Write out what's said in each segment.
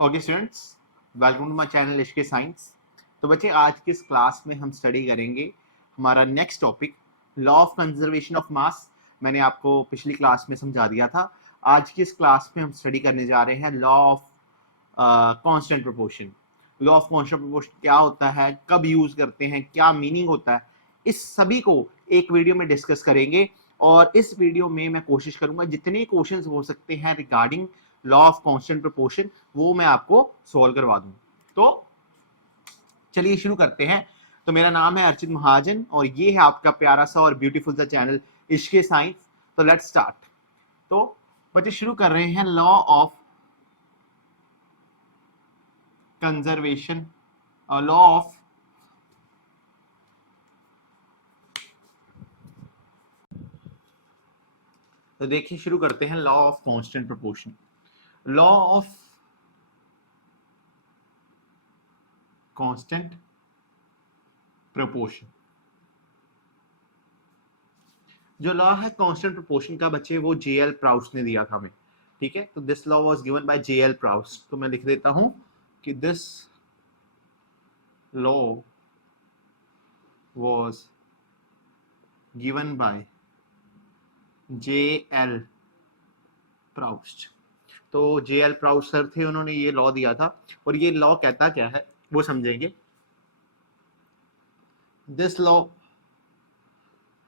Okay students, welcome to my channel इश्के science. तो बच्चे, आज की इस क्लास में हम स्टडी करेंगे हमारा next topic, law of conservation of mass. मैंने आपको पिछली क्लास में समझा दिया था। आज की इस क्लास में हम स्टडी करने जा रहे हैं law of constant proportion. Law of constant proportion क्या होता है, कब यूज करते हैं, क्या मीनिंग होता है, इस सभी को एक वीडियो में डिस्कस करेंगे। और इस वीडियो में मैं कोशिश करूंगा जितने क्वेश्चंस हो सकते हैं regarding law of constant proportion वो मैं आपको सॉल्व करवा दूं। तो चलिए शुरू करते हैं। तो मेरा नाम है अर्चित महाजन और ये है आपका प्यारा सा और ब्यूटीफुल सा चैनल इश्के साइंस। तो लेट्स स्टार्ट। तो बच्चे शुरू कर रहे हैं लॉ ऑफ कंजर्वेशन और लॉ ऑफ तो देखिए शुरू करते हैं law of constant proportion. Law of constant proportion, जो लॉ है कांस्टेंट प्रोपोर्शन का बच्चे वो जेएल प्राउस्ट ने दिया था हमें। ठीक है, तो this law was given by JL Proust. तो मैं लिख देता हूं कि this law was given by JL Proust. तो जेएल प्राउस्ट सर थे, उन्होंने ये लॉ दिया था। और ये लॉ कहता क्या है वो समझेंगे। This law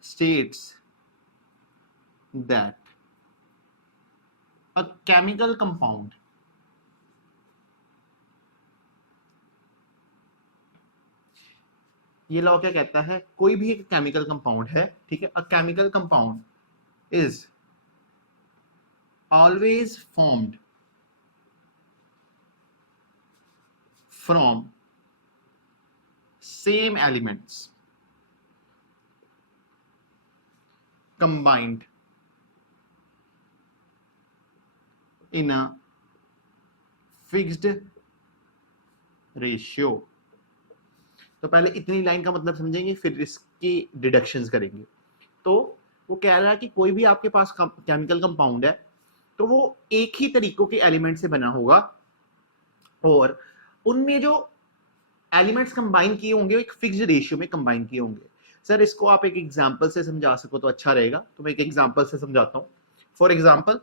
states that a chemical compound ये लॉ क्या कहता है, कोई भी एक केमिकल कंपाउंड है, ठीक है, a chemical compound is always formed from same elements combined in a fixed ratio। तो पहले इतनी लाइन का मतलब समझेंगे, फिर इसकी डिडक्शंस करेंगे। तो वो कह रहा है कि कोई भी आपके पास केमिकल कंपाउंड है तो वो एक ही तरीकों के एलिमेंट से बना होगा और उनमें जो एलिमेंट्स कंबाइन किए होंगे एक फिक्स्ड रेशियो में कंबाइन किए होंगे। सर इसको आप एक एग्जांपल से समझा सको तो अच्छा रहेगा, तो मैं एक एग्जांपल से समझाता हूं। फॉर एग्जांपल,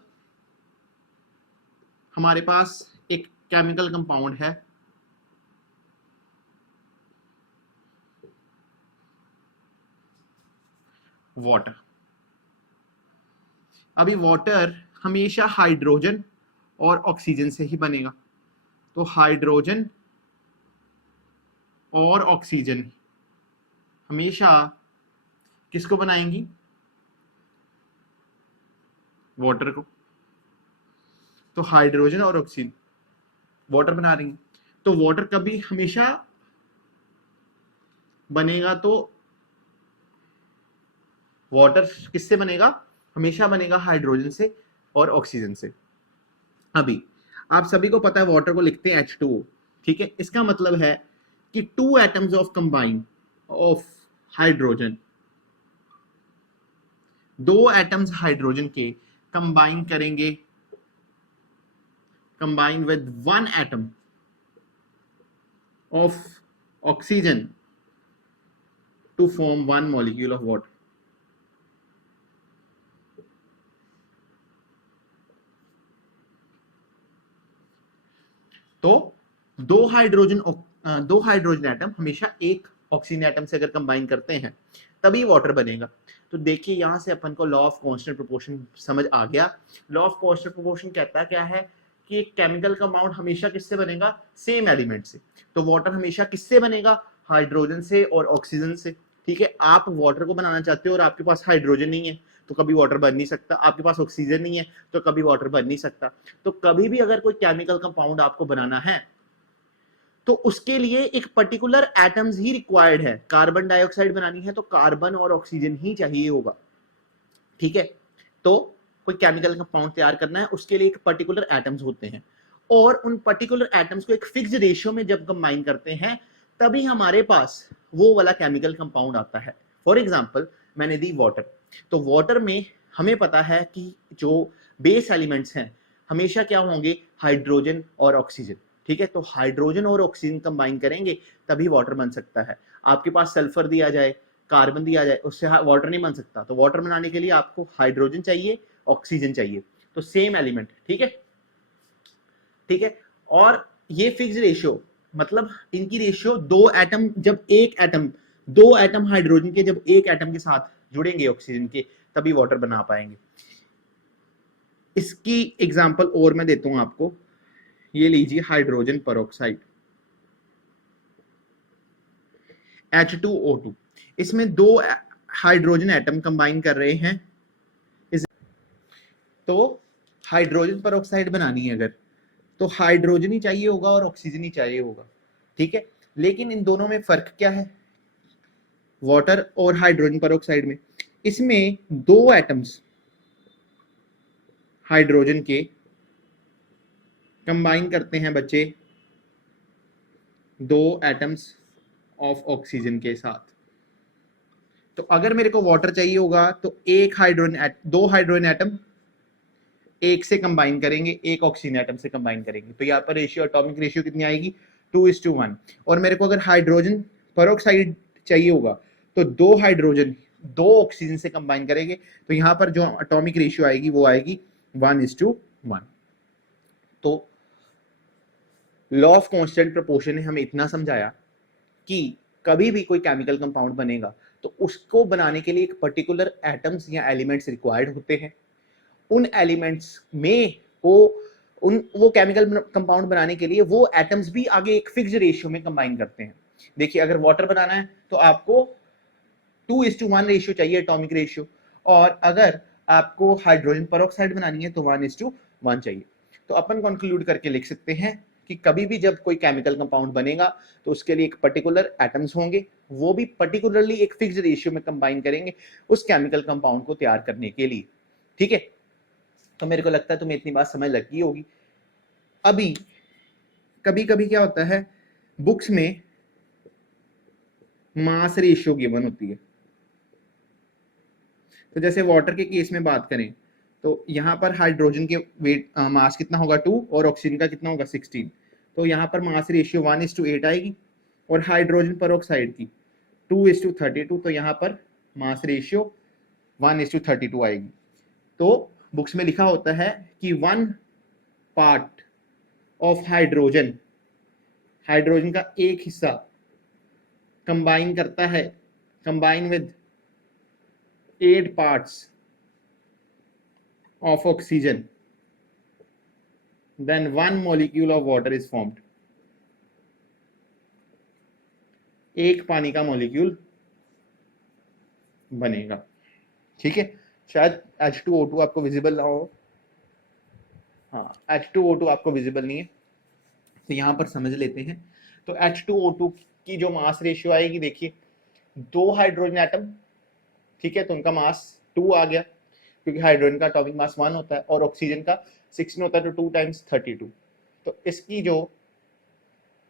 हमारे पास एक केमिकल कंपाउंड है वाटर। अभी वाटर हमेशा हाइड्रोजन और ऑक्सीजन से ही बनेगा। तो हाइड्रोजन और ऑक्सीजन हमेशा किसको बनाएंगी, वाटर को। तो हाइड्रोजन और ऑक्सीजन वाटर बना रही हैं। तो वाटर कभी हमेशा बनेगा, तो वाटर किससे बनेगा, हमेशा बनेगा हाइड्रोजन से और ऑक्सीजन से। अभी आप सभी को पता है वाटर को लिखते हैं H2O, ठीक है। इसका मतलब है कि two atoms of combine of hydrogen, दो एटम्स हाइड्रोजन के कंबाइन करेंगे, combine with one atom of oxygen to form one molecule of water. तो दो हाइड्रोजन एटम हमेशा एक ऑक्सीजन एटम से अगर कंबाइन करते हैं तभी वाटर बनेगा। तो देखिए यहां से अपन को लॉ ऑफ कांस्टेंट प्रोपोर्शन समझ आ गया। लॉ ऑफ कांस्टेंट प्रोपोर्शन कहता क्या है कि एक केमिकल कंपाउंड हमेशा किससे बनेगा, सेम एलिमेंट से। तो वाटर हमेशा किससे बनेगा, हाइड्रोजन से और ऑक्सीजन से। ठीक है, आप वाटर को बनाना चाहते हो और आपके पास हाइड्रोजन नहीं है तो कभी वाटर बन नहीं सकता, आपके पास ऑक्सीजन नहीं है तो कभी वाटर बन नहीं सकता। तो कभी भी अगर कोई केमिकल कंपाउंड आपको बनाना है तो उसके लिए एक पर्टिकुलर एटम्स ही रिक्वायर्ड है। कार्बन डाइऑक्साइड बनानी है तो कार्बन और ऑक्सीजन ही चाहिए होगा, ठीक है। तो कोई केमिकल कंपाउंड तैयार करना है उसके लिए एक पर्टिकुलर एटम्स होते हैं और उन पर्टिकुलर एटम्स को एक फिक्स्ड रेशियो में जब कंबाइन करते हैं तभी हमारे पास वो वाला केमिकल कंपाउंड आता है। फॉर एग्जांपल मैंने दी वाटर, तो वाटर में हमें पता है कि जो बेस एलिमेंट्स हैं हमेशा क्या होंगे, हाइड्रोजन और ऑक्सीजन, ठीक है, तो हाइड्रोजन और ऑक्सीजन कंबाइन करेंगे तभी वाटर बन सकता है। आपके पास सल्फर दिया जाए, कार्बन दिया जाए, उससे वाटर नहीं बन सकता। तो वाटर बनाने के लिए आपको हाइड्रोजन चाहिए, ऑक्सीजन चाहिए, तो सेम एलिमेंट। ठीक है, ठीक है। और ये फिक्स रेशियो, मतलब इनकी रेशियो दो एटम, जब एक एटम, दो एटम हाइड्रोजन के जब एक एटम के साथ जुड़ेंगे ऑक्सीजन के, तभी वाटर बना पाएंगे। इसकी एग्जांपल और मैं देता हूं आपको, ये लीजिए हाइड्रोजन पेरोक्साइड H2O2, इसमें दो हाइड्रोजन एटम कंबाइन कर रहे हैं। तो हाइड्रोजन पेरोक्साइड बनानी है अगर, तो हाइड्रोजन ही चाहिए होगा और ऑक्सीजन ही चाहिए होगा। ठीक है, लेकिन इन दोनों में फर्क क्या है, वाटर और हाइड्रोजन पेरोक्साइड में? इसमें दो एटम्स हाइड्रोजन के कंबाइन करते हैं बच्चे दो एटम्स ऑफ ऑक्सीजन के साथ। तो अगर मेरे को वाटर चाहिए होगा तो एक हाइड्रोजन, दो हाइड्रोजन एटम एक से कंबाइन करेंगे, एक ऑक्सीजन एटम से कंबाइन करेंगे, तो यहाँ पर रेशियो, एटॉमिक रेशियो कितनी आएगी, 2:1। और मेरे को अगर हाइड्रोजन पेरोक्साइड चाहिए होगा तो दो हाइड्रोजन दो ऑक्सीजन से कंबाइन करेंगे, तो यहाँ पर जो एटॉमिक रेशियो आएगी वो आएगी 1:1। तो लॉ ऑफ कांस्टेंट प्रोपोर्शन ने हमें इतना समझाया कि कभी भी कोई केमिकल कंपाउंड बनेगा तो उसको बनाने के लिए एक पर्टिकुलर एटम्स या एलिमेंट्स रिक्वायर्ड होते हैं। उन एलिमेंट्स में वो केमिकल कंपाउंड बनाने के लिए वो एटम्स भी आगे एक फिक्स रेशियो में कंबाइन करते हैं। देखिए, अगर वाटर बनाना है तो आपको 2:1 रेशियो चाहिए, एटॉमिक रेशियो, और अगर आपको हाइड्रोजन पेरोक्साइड बनानी है तो 1:1 चाहिए। तो अपन कंक्लूड करके लिख सकते हैं कि कभी भी जब कोई केमिकल कंपाउंड बनेगा तो उसके लिए एक पर्टिकुलर एटम्स होंगे, वो भी पर्टिकुलरली एक फिक्स रेशियो में कंबाइन करेंगे उस केमिकल कंपाउंड को तैयार करने के लिए। ठीक है, तो मेरे को लगता है तुम्हें इतनी बात समझ लग गई होगी। अभी कभी कभी क्या होता है, बुक्स में मास रेशियो गिवन होती है। तो जैसे वाटर के केस में बात करें तो यहाँ पर हाइड्रोजन के वेट मास कितना होगा 2 और ऑक्सीजन का कितना होगा 16। तो यहाँ पर मास रेशियो 1:8 आएगी, और हाइड्रोजन पेरोक्साइड की 2:32, तो यहाँ पर मास रेशियो 1:32 आएगी। तो बुक्स में लिखा होता है कि 1 पार्ट ऑफ हाइड्रोजन, हाइड्रोजन का एक हिस्सा कंबाइन करता है, combine with 8 parts of oxygen, then 1 molecule of water is formed। एक पानी का मॉलिक्यूल बनेगा। ठीक है, शायद H2O2 आपको विजिबल ना हो, हाँ H2O2 आपको विजिबल नहीं है, तो यहां पर समझ लेते हैं। तो H2O2 की जो मास रेशियो आएगी, देखिए दो हाइड्रोजन एटम, ठीक है, तो उनका मास 2 आ गया, क्योंकि हाइड्रोजन का एटॉमिक मास 1 होता है और ऑक्सीजन का 16 होता है, तो 2 × 32। तो इसकी जो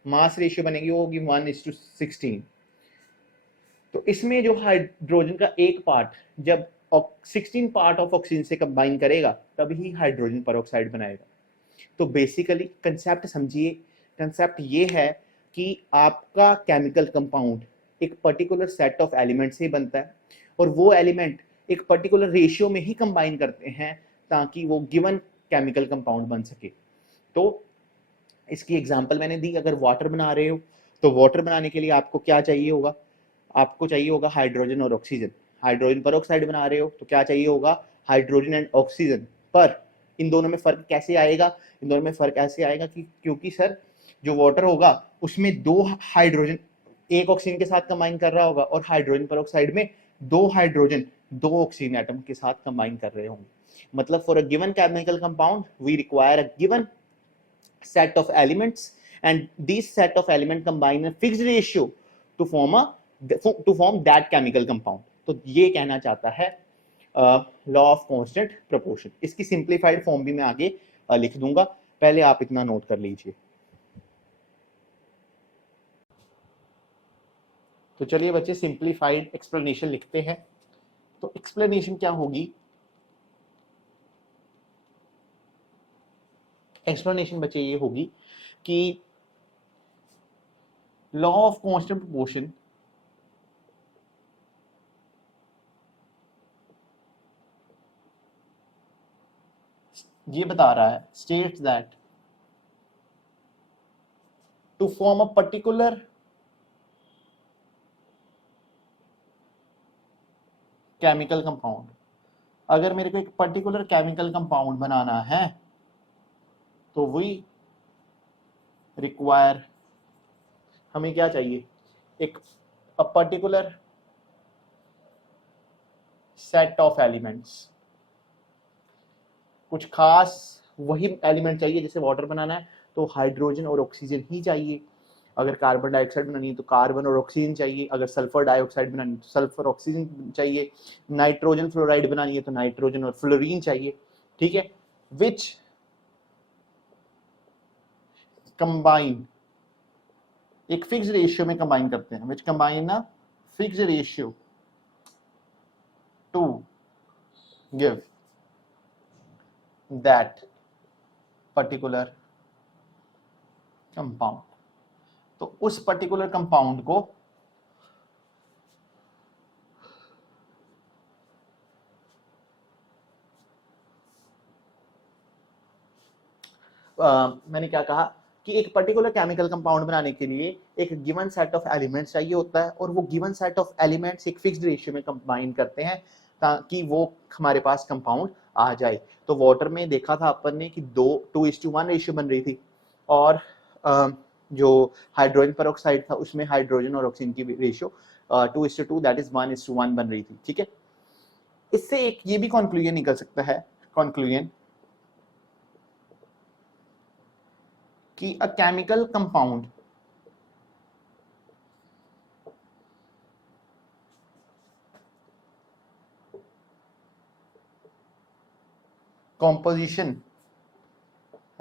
मास रेशियो बनेगी वो होगी 1:16। तो इसमें जो हाइड्रोजन का एक पार्ट जब 16 पार्ट ऑफ ऑक्सीजन से कंबाइन करेगा तभी हाइड्रोजन पेरोक्साइड बनाएगा। तो बेसिकली कंसेप्ट समझिए, कंसेप्ट ये है कि आपका केमिकल कंपाउंड एक पर्टिकुलर सेट ऑफ एलिमेंट से बनता है, और वो एलिमेंट एक पर्टिकुलर रेशियो में ही कंबाइन करते हैं ताकि वो गिवन केमिकल कंपाउंड बन सके। तो इसकी एग्जांपल मैंने दी, अगर वाटर बना रहे हो तो वाटर बनाने के लिए आपको क्या चाहिए होगा, आपको चाहिए होगा हाइड्रोजन और ऑक्सीजन। हाइड्रोजन पेरोक्साइड बना रहे हो तो क्या चाहिए होगा, हाइड्रोजन एंड ऑक्सीजन। पर इन दोनों में फर्क कैसे आएगा, इन दोनों में फर्क ऐसे आएगा कि क्योंकि सर जो वाटर होगा उसमें दो हाइड्रोजन एक ऑक्सीजन के साथ कंबाइन कर रहा होगा, और हाइड्रोजन पेरोक्साइड में दो हाइड्रोजन दो ऑक्सीजन एटम के साथ कंबाइन कर रहे होंगे। मतलब for a given chemical compound we require a given set of elements, and these set of element combine in a fixed ratio to form that chemical compound। तो ये कहना चाहता है लॉ ऑफ कांस्टेंट प्रोपोर्शन। इसकी simplified form भी मैं आगे लिख दूंगा, पहले आप इतना नोट कर लीजिए। तो चलिए बच्चे सिंप्लीफाइड एक्सप्लेनेशन लिखते हैं। तो एक्सप्लेनेशन क्या होगी, एक्सप्लेनेशन बच्चे ये होगी कि लॉ ऑफ कांस्टेंट प्रोपोर्शन ये बता रहा है, states that to form a particular chemical compound, अगर मेरे को एक पर्टिकुलर केमिकल कंपाउंड बनाना है तो वी रिक्वायर, हमें क्या चाहिए, एक पर्टिकुलर सेट ऑफ एलिमेंट्स, कुछ खास वही एलिमेंट चाहिए। जैसे वाटर बनाना है तो हाइड्रोजन और ऑक्सीजन ही चाहिए, अगर कार्बन डाइऑक्साइड बनानी है तो कार्बन और ऑक्सीजन चाहिए, अगर सल्फर डाइऑक्साइड बनानी है तो सल्फर ऑक्सीजन चाहिए, नाइट्रोजन फ्लोराइड बनानी है तो नाइट्रोजन और फ्लोरीन चाहिए। ठीक है, विच कंबाइन, एक फिक्स रेशियो में कंबाइन करते हैं, विच कंबाइन ना fix ratio two give that particular compound. तो उस पर्टिकुलर कंपाउंड को मैंने क्या कहा कि एक पर्टिकुलर केमिकल कंपाउंड बनाने के लिए एक गिवन सेट ऑफ एलिमेंट्स चाहिए होता है, और वो गिवन सेट ऑफ एलिमेंट्स एक फिक्स्ड रेशियो में कंबाइन करते हैं ताकि वो हमारे पास कंपाउंड आ जाए। तो वाटर में देखा था अपन ने कि 2:1 रेशियो बन रही थी, और जो हाइड्रोजन पेरोक्साइड था उसमें हाइड्रोजन और ऑक्सीजन की रेशियो 2:2 दैट इज 1:1 बन रही थी। ठीक है, इससे एक ये भी कंक्लूजन निकल सकता है, कंक्लूजन कि a chemical compound composition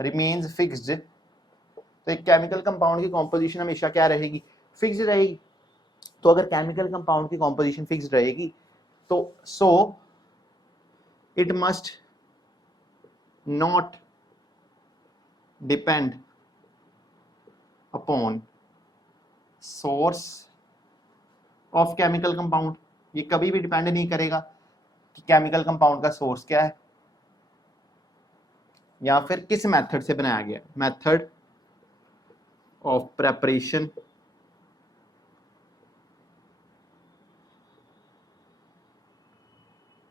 remains fixed. तो एक केमिकल कंपाउंड की कॉम्पोजिशन हमेशा क्या रहेगी, फिक्स्ड रहेगी। तो अगर केमिकल कंपाउंड की कॉम्पोजिशन फिक्स्ड रहेगी तो so it must not depend upon source of chemical compound. ये कभी भी डिपेंड नहीं करेगा कि केमिकल कंपाउंड का सोर्स क्या है या फिर किस मेथड से बनाया गया, method of preparation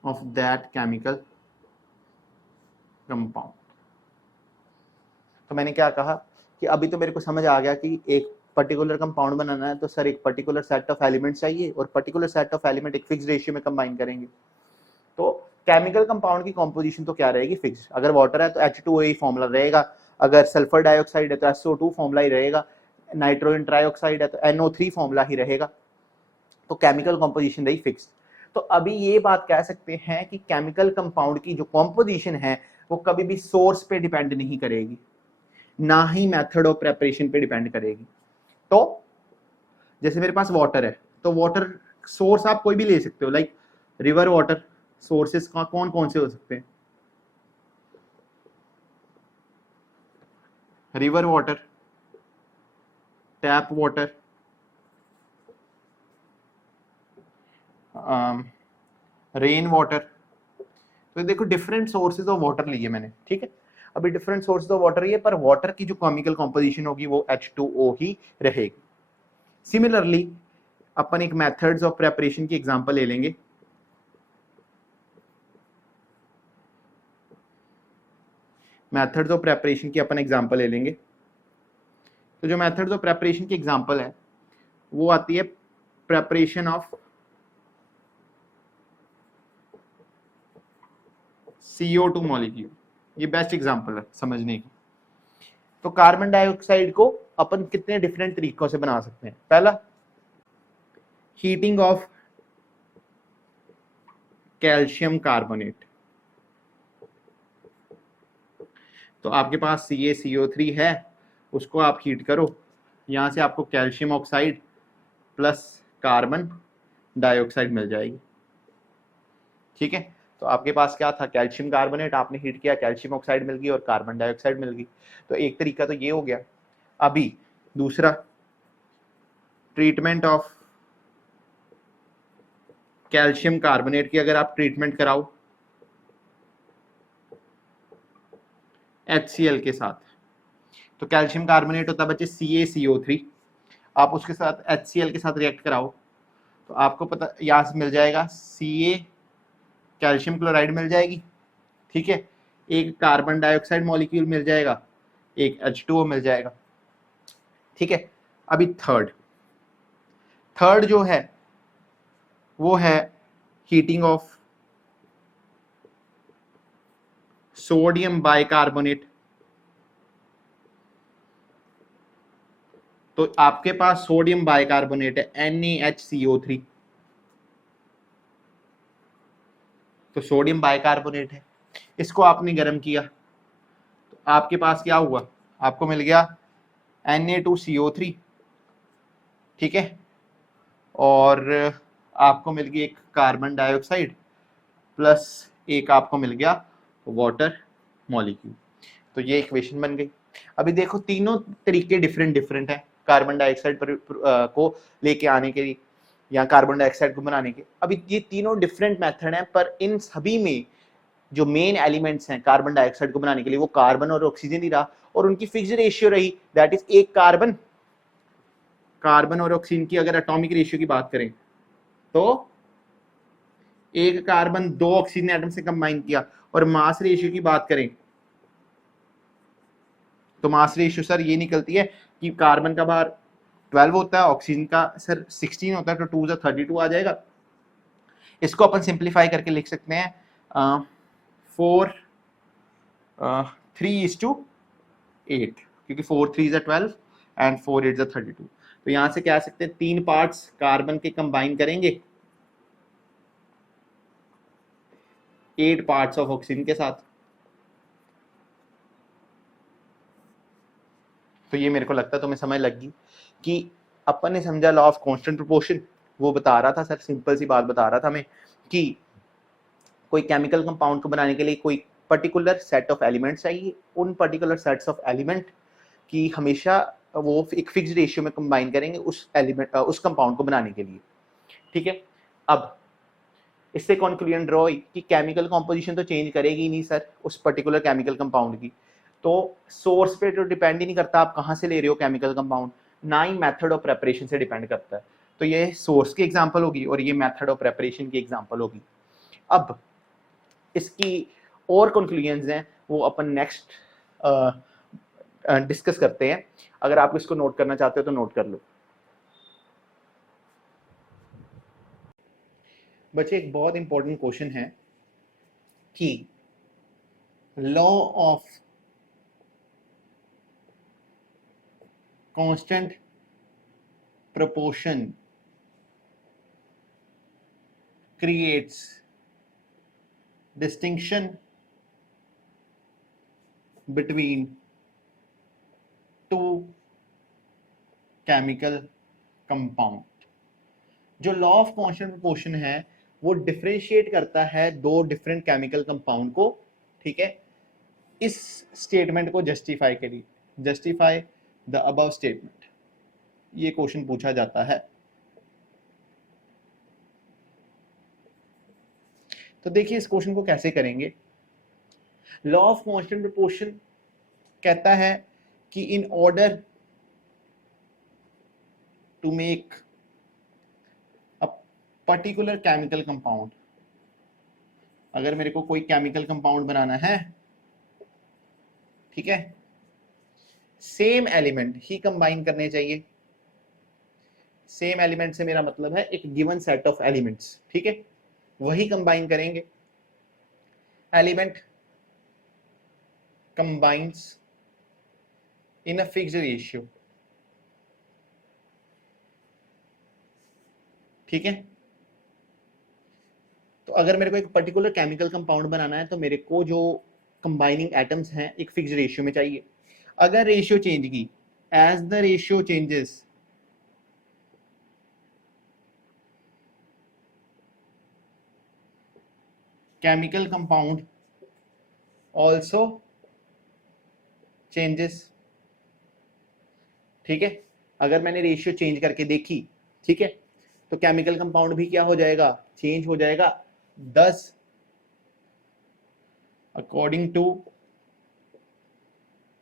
of that chemical compound. तो मैंने क्या कहा कि अभी तो मेरे को समझ आ गया कि एक पर्टिकुलर कंपाउंड बनाना है तो सर एक पर्टिकुलर सेट ऑफ एलिमेंट्स चाहिए, और पर्टिकुलर सेट ऑफ एलिमेंट एक फिक्स रेशियो में कंबाइन करेंगे। तो केमिकल कंपाउंड की कॉम्पोजिशन तो क्या रहेगी, फिक्स। अगर वाटर है तो H2O ही फॉर्मूला रहेगा, अगर सल्फर डाइऑक्साइड है तो SO2 फॉर्मूला ही रहेगा, नाइट्रोजन ट्राइऑक्साइड है तो NO3 फॉर्मूला ही रहेगा। तो केमिकल कॉम्पोजिशन रही फिक्स। तो अभी ये बात कह सकते हैं कि केमिकल कंपाउंड की जो कॉम्पोजिशन है वो कभी भी सोर्स पे डिपेंड नहीं करेगी, ना ही मेथड ऑफ प्रेपरेशन पे डिपेंड करेगी। तो जैसे मेरे पास वाटर है तो वाटर सोर्स आप कोई भी ले सकते हो, लाइक रिवर वाटर, सोर्सेस कौन कौन से हो सकते हैं, river water, tap water, rain water. तो देखो डिफरेंट सोर्सेज ऑफ वाटर लिए मैंने। ठीक है, अभी डिफरेंट सोर्सेज ऑफ वाटर ये, पर वाटर की जो केमिकल कॉम्पोजिशन होगी वो H2O ही रहेगी। सिमिलरली अपन एक मेथड्स ऑफ प्रेपरेशन की एग्जांपल ले लेंगे। मेथड्स ऑफ प्रेपरेशन की अपन एग्जांपल ले लेंगे। तो जो मेथड्स ऑफ प्रेपरेशन की एग्जांपल है वो आती है प्रेपरेशन ऑफ CO2 मॉलिक्यूल। ये बेस्ट एग्जांपल है समझने की। तो कार्बन डाइऑक्साइड को अपन कितने डिफरेंट तरीकों से बना सकते हैं। पहला, हीटिंग ऑफ कैल्शियम कार्बोनेट। तो आपके पास CaCO3 है, उसको आप हीट करो, यहां से आपको calcium oxide plus carbon dioxide मिल जाएगी। ठीक है, तो आपके पास क्या था, कैल्शियम कार्बोनेट, आपने हीट किया, कैल्शियम ऑक्साइड मिल गई और कार्बन डाइऑक्साइड मिल गई। तो एक तरीका तो ये हो गया। अभी दूसरा, ट्रीटमेंट ऑफ कैल्शियम कार्बोनेट की अगर आप ट्रीटमेंट कराओ HCl के साथ, तो कैल्शियम कार्बोनेट होता है बच्चे CaCO3, आप उसके साथ HCl के साथ रिएक्ट कराओ तो आपको पता यहाँ से मिल जाएगा Ca, कैल्शियम क्लोराइड मिल जाएगी, ठीक है, एक कार्बन डाइऑक्साइड मॉलिक्यूल मिल जाएगा, एक H2O मिल जाएगा, ठीक है। अभी थर्ड जो है वो है हीटिंग ऑफ सोडियम बाइकार्बोनेट। तो आपके पास सोडियम बाइकार्बोनेट है NaHCO3, तो सोडियम बाइकार्बोनेट है, इसको आपने गर्म किया तो आपके पास क्या हुआ, आपको मिल गया Na2CO3, ठीक है, और आपको मिल गई एक कार्बन डाइऑक्साइड प्लस एक आपको मिल गया वाटर मॉलिक्यूल, तो ये इक्वेशन बन गई। अभी देखो तीनों तरीके डिफरेंट डिफरेंट है कार्बन डाइऑक्साइड को लेके आने के लिए या कार्बन डाइऑक्साइड को बनाने के। अभी ये तीनों डिफरेंट मेथड हैं, पर इन सभी में जो मेन एलिमेंट्स हैं कार्बन डाइऑक्साइड को बनाने के लिए वो कार्बन और ऑक्सीजन ही रहा, और उनकी फिक्स्ड रेशियो रही, दैट इज एक कार्बन और ऑक्सीजन की अगर एटॉमिक रेशियो की बात करें तो एक कार्बन 2 ऑक्सीजन एटम से कंबाइन किया, और मास रेशियो की बात करें तो मास रेशियो सर ये निकलती है कि कार्बन का बार 12 होता है, ऑक्सीजन का सर 16 होता है, तो 2 से 32 आ जाएगा। इसको अपन सिंप्लीफाई करके लिख सकते हैं 3:8, क्योंकि 4 3 12 एंड 4 8 32। तो यहां से कह सकते हैं 3 पार्ट्स कार्बन के कंबाइन करेंगे 8 पार्ट्स ऑफ ऑक्सीजन के साथ। तो ये मेरे को लगता है तुम्हें समझ लग गई कि अपन ने समझा लॉ ऑफ कांस्टेंट प्रोपोर्शन, वो बता रहा था सर, सिंपल सी बात बता रहा था मैं कि कोई केमिकल कंपाउंड को बनाने के लिए कोई पर्टिकुलर सेट ऑफ एलिमेंट्स चाहिए, उन पर्टिकुलर सेट्स ऑफ एलिमेंट की हमेशा वो एक फिक्स रेशियो में कंबाइन करेंगे उस एलिमेंट उस कंपाउंड को बनाने के लिए, ठीक है। अब इससे कंक्लूजन ड्रॉ हुई कि केमिकल कॉम्पोजिशन तो चेंज करेगी नहीं सर उस पर्टिकुलर केमिकल कंपाउंड की, तो सोर्स पे तो डिपेंड ही नहीं करता आप कहाँ से ले रहे हो केमिकल कंपाउंड, ना ही मेथड ऑफ प्रेपरेशन से डिपेंड करता है। तो ये सोर्स की एग्जांपल होगी और ये मेथड ऑफ प्रेपरेशन की एग्जांपल होगी। अब इसकी और कंक्लूजन्स हैं वो अपन नेक्स्ट डिस्कस करते हैं, अगर आप इसको नोट करना चाहते हो तो नोट कर लो। बच्चे एक बहुत इंपॉर्टेंट क्वेश्चन है कि law of constant proportion creates distinction between two chemical compound। जो लॉ ऑफ कांस्टेंट प्रोपोर्शन है वो डिफरेंशिएट करता है दो डिफरेंट केमिकल कंपाउंड को, ठीक है। इस स्टेटमेंट को जस्टिफाई के लिए, जस्टिफाई द अबव स्टेटमेंट, ये क्वेश्चन पूछा जाता है। तो देखिए इस क्वेश्चन को कैसे करेंगे। लॉ ऑफ कांस्टेंट प्रोपोर्शन कहता है कि in order to make a particular chemical compound, अगर मेरे को कोई केमिकल कंपाउंड बनाना है, ठीक है, सेम एलिमेंट ही कंबाइन करने चाहिए। सेम एलिमेंट से मेरा मतलब है एक गिवन सेट ऑफ एलिमेंट्स, ठीक है, वही कंबाइन करेंगे। Element combines in a fixed ratio, ठीक है। तो अगर मेरे को एक पर्टिकुलर केमिकल कंपाउंड बनाना है तो मेरे को जो कंबाइनिंग एटम्स हैं एक फिक्स्ड रेशियो में चाहिए। अगर रेशियो चेंज की, as the ratio changes chemical compound also changes, ठीक है। अगर मैंने रेशियो चेंज करके देखी, ठीक है, तो केमिकल कंपाउंड भी क्या हो जाएगा, चेंज हो जाएगा। 10 अकॉर्डिंग टू,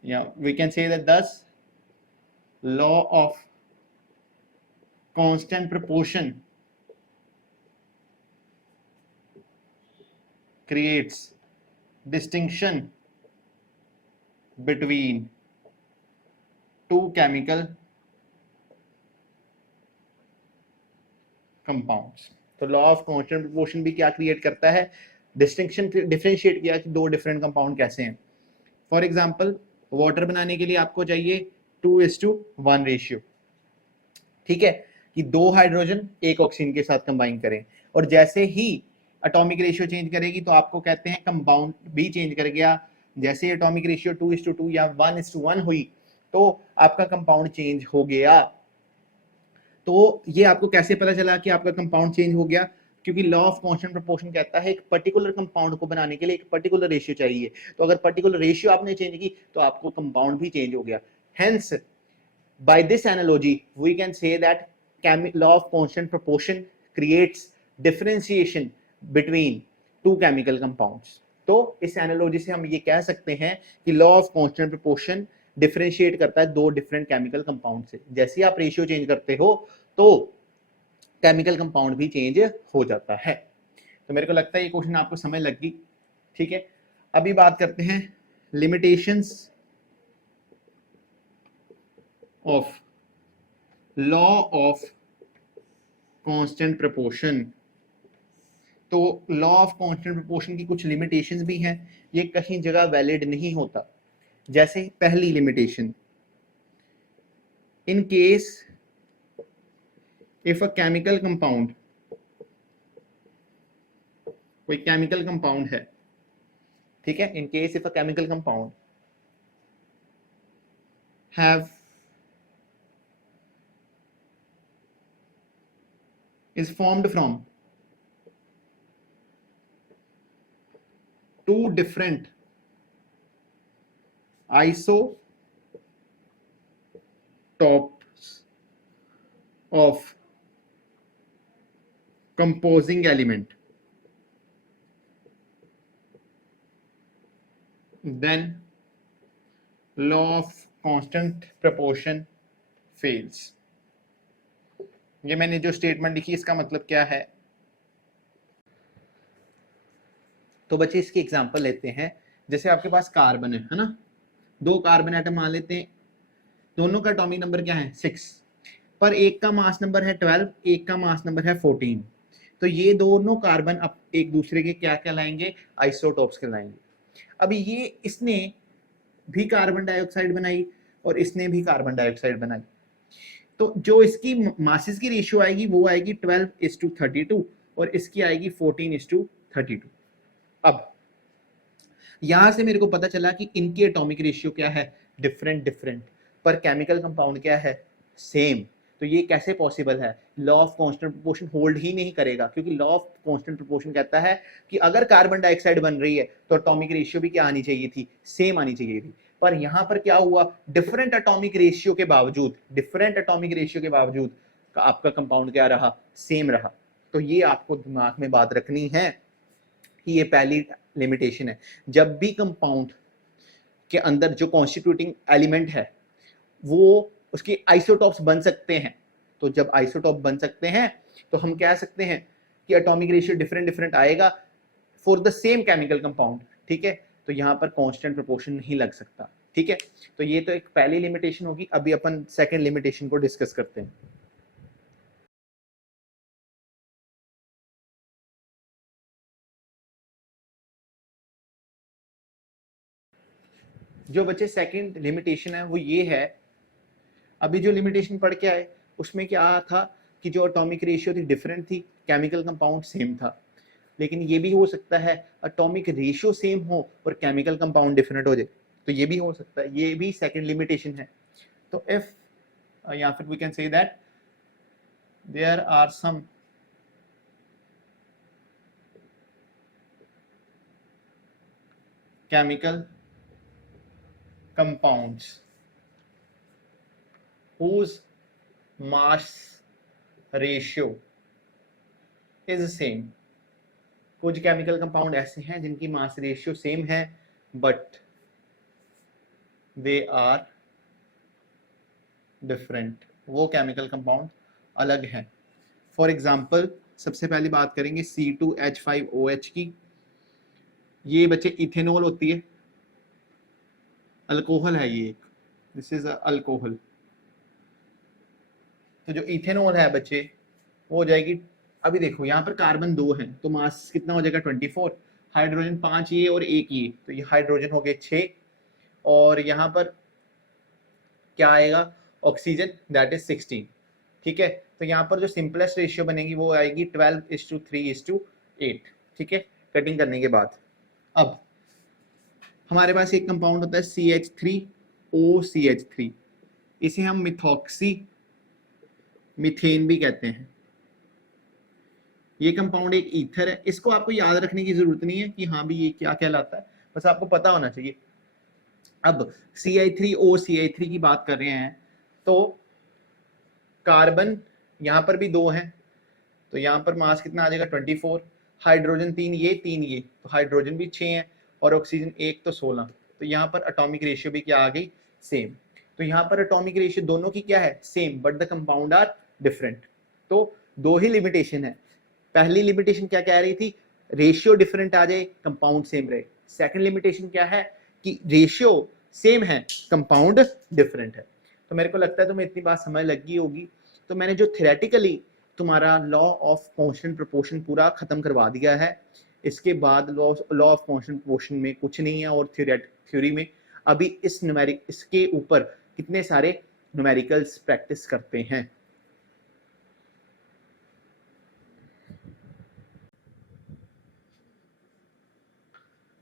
या we can say that 10 law of constant proportion creates distinction between two chemical compounds। तो लॉ ऑफ कांस्टेंट प्रोपोर्शन भी क्या क्रिएट करता है, डिस्टिंक्शन, डिफरेंशिएट किया कि दो डिफरेंट कंपाउंड कैसे हैं। फॉर एग्जांपल वाटर बनाने के लिए आपको चाहिए 2:1 रेशियो, ठीक है, कि 2 हाइड्रोजन 1 ऑक्सीजन के साथ कंबाइन करें, और जैसे ही एटॉमिक रेशियो चेंज करेगी तो आपको कहते हैं कंपाउंड भी चेंज कर गया। जैसे एटॉमिक रेशियो 2:2 या 1:1 हुई तो आपका कंपाउंड चेंज हो गया। तो ये आपको कैसे पता चला कि आपका कंपाउंड चेंज हो गया, क्योंकि लॉ ऑफ कांस्टेंट प्रोपोर्शन कहता है एक पर्टिकुलर कंपाउंड को बनाने के लिए एक पर्टिकुलर रेशियो चाहिए, तो अगर पर्टिकुलर रेशियो आपने चेंज की तो आपको कंपाउंड भी चेंज हो गया। Hence by this analogy we can say that law of constant proportion creates differentiation between two chemical compounds। तो इस एनालॉजी से हम ये कह सकते हैं कि law of constant proportion differentiate करता है दो डिफरेंट केमिकल कंपाउंड से। जैसे आप रेशियो चेंज करते हो तो केमिकल कंपाउंड भी चेंज हो जाता है। तो मेरे को लगता है ये क्वेश्चन आपको समझ लग गई, ठीक है। अभी बात करते हैं limitations of law of constant proportion. तो लॉ ऑफ कांस्टेंट प्रोपोर्शन की कुछ लिमिटेशंस भी हैं, ये कहीं जगह वैलिड नहीं होता। जैसे पहली limitation, in case if a chemical compound, कोई केमिकल कंपाउंड है, ठीक है, in case if a chemical compound have is formed from two different isotopes of composing element, then law of constant proportion fails। ये मैंने जो statement लिखी इसका मतलब क्या है, तो बच्चे इसकी एग्जांपल लेते हैं। जैसे आपके पास कार्बन है ना, दो कार्बन एटम मान लेते हैं, दोनों का एटॉमिक नंबर क्या है 6, पर एक का मास नंबर है 12, एक का मास नंबर है 14। तो ये दोनों कार्बन अब एक दूसरे के क्या कहलाएंगे, आइसोटॉप्स कहलाएंगे। अभी ये इसने भी कार्बन डाइऑक्साइड बनाई और इसने भी कार्बन डाइऑक्साइड बनाई, तो जो इसकी मासेस की रेशियो आएगी वो आएगी 12:32 और इसकी आएगी 14:32। अब यहां से मेरे को पता चला कि इनकी एटॉमिक रेशियो क्या है, डिफरेंट डिफरेंट, पर केमिकल कंपाउंड क्या है, सेम। तो ये कैसे पॉसिबल है, law of constant proportion hold ही नहीं करेगा, क्योंकि लॉ ऑफ कांस्टेंट प्रोपोर्शन कहता है कि अगर कार्बन डाइऑक्साइड बन रही है तो एटॉमिक रेशियो भी क्या आनी चाहिए थी, सेम आनी चाहिए थी। पर यहां पर क्या हुआ, डिफरेंट एटॉमिक रेशियो के बावजूद, डिफरेंट एटॉमिक रेशियो के बावजूद आपका कंपाउंड क्या रहा, सेम रहा। तो ये आपको दिमाग में बात रखनी है कि ये पहली लिमिटेशन है। जब भी कंपाउंड के अंदर जो कॉन्स्टिट्यूटिंग एलिमेंट है वो उसके आइसोटॉप्स बन सकते हैं, तो जब आइसोटॉप बन सकते हैं तो हम कह सकते हैं कि एटॉमिक रेशियो डिफरेंट डिफरेंट आएगा for the same chemical compound, ठीक है। तो यहां पर कांस्टेंट प्रोपोर्शन नहीं लग सकता, ठीक है। तो ये तो एक पहली लिमिटेशन होगी। अभी अपन सेकंड लिमिटेशन को डिस्कस करते हैं। जो बच्चे सेकंड लिमिटेशन है वो ये है, अभी जो लिमिटेशन पढ़ के आए उसमें क्या था कि जो एटॉमिक रेशियो थी डिफरेंट थी, केमिकल कंपाउंड सेम था। लेकिन ये भी हो सकता है एटॉमिक रेशियो सेम हो और केमिकल कंपाउंड डिफरेंट हो जाए, तो ये भी हो सकता है, ये भी सेकंड लिमिटेशन है। तो इफ या फिर we can say that there are some chemical compounds whose mass ratio is same. कुछ केमिकल कंपाउंड ऐसे हैं जिनकी मास रेशियो सेम है बट दे आर डिफरेंट, वो केमिकल कंपाउंड अलग हैं। फॉर एग्जाम्पल सबसे पहली बात करेंगे C2H5OH की। ये बच्चे इथेनॉल होती है, अल्कोहल है ये एक, दिस इज अल्कोहल। तो जो इथेनॉल है बच्चे वो हो जाएगी, अभी देखो यहाँ पर कार्बन 2 है तो मास कितना हो जाएगा 24, हाइड्रोजन 5 ये और 1 ये, तो ये हाइड्रोजन हो गए 6, और यहाँ पर क्या आएगा ऑक्सीजन दैट इज 16। ठीक है, तो यहाँ पर जो सिंपलेस्ट रेशियो बनेगी वो आएगी 12:3:8। ठीक है, कटिंग करने के बाद अब हमारे पास एक कंपाउंड होता है CH3OCH3, इसे हम मिथॉक्सी मीथेन भी कहते हैं। ये कंपाउंड एक ईथर है, इसको आपको याद रखने की जरूरत नहीं है कि हाँ भी ये क्या कहलाता है, बस आपको पता होना चाहिए। अब CH3OCH3 की बात कर रहे हैं तो कार्बन यहाँ पर भी 2 हैं, तो यहाँ पर मास कितना आ जाएगा 24, हाइड्रोजन 3 ये 3 ये, तो हाइड्रोजन भी 6 है, और ऑक्सीजन 1 तो 16, तो यहाँ पर एटॉमिक रेशियो भी क्या आ गई सेम। तो यहाँ पर एटॉमिक रेशियो दोनों की क्या है same but the compound are different. तो दो ही लिमिटेशन है, पहली लिमिटेशन क्या कह रही थी रेशियो डिफरेंट आ जाए कंपाउंड सेम रहे, सेकंड लिमिटेशन क्या है कि रेशियो सेम है कंपाउंड डिफरेंट है। तो मेरे को लगता है तुम्हें इतनी बात समझ लगी होगी। तो मैंने जो थ्योरेटिकली तुम्हारा लॉ ऑफ कांस्टेंट प्रोपोर्शन पूरा खत्म करवा दिया है, इसके बाद लॉ ऑफ कांस्टेंट प्रोपोर्शन में कुछ नहीं है, और थ्योरी में अभी इस न्यूमेरिक इसके ऊपर कितने सारे न्यूमेरिकल्स प्रैक्टिस करते हैं।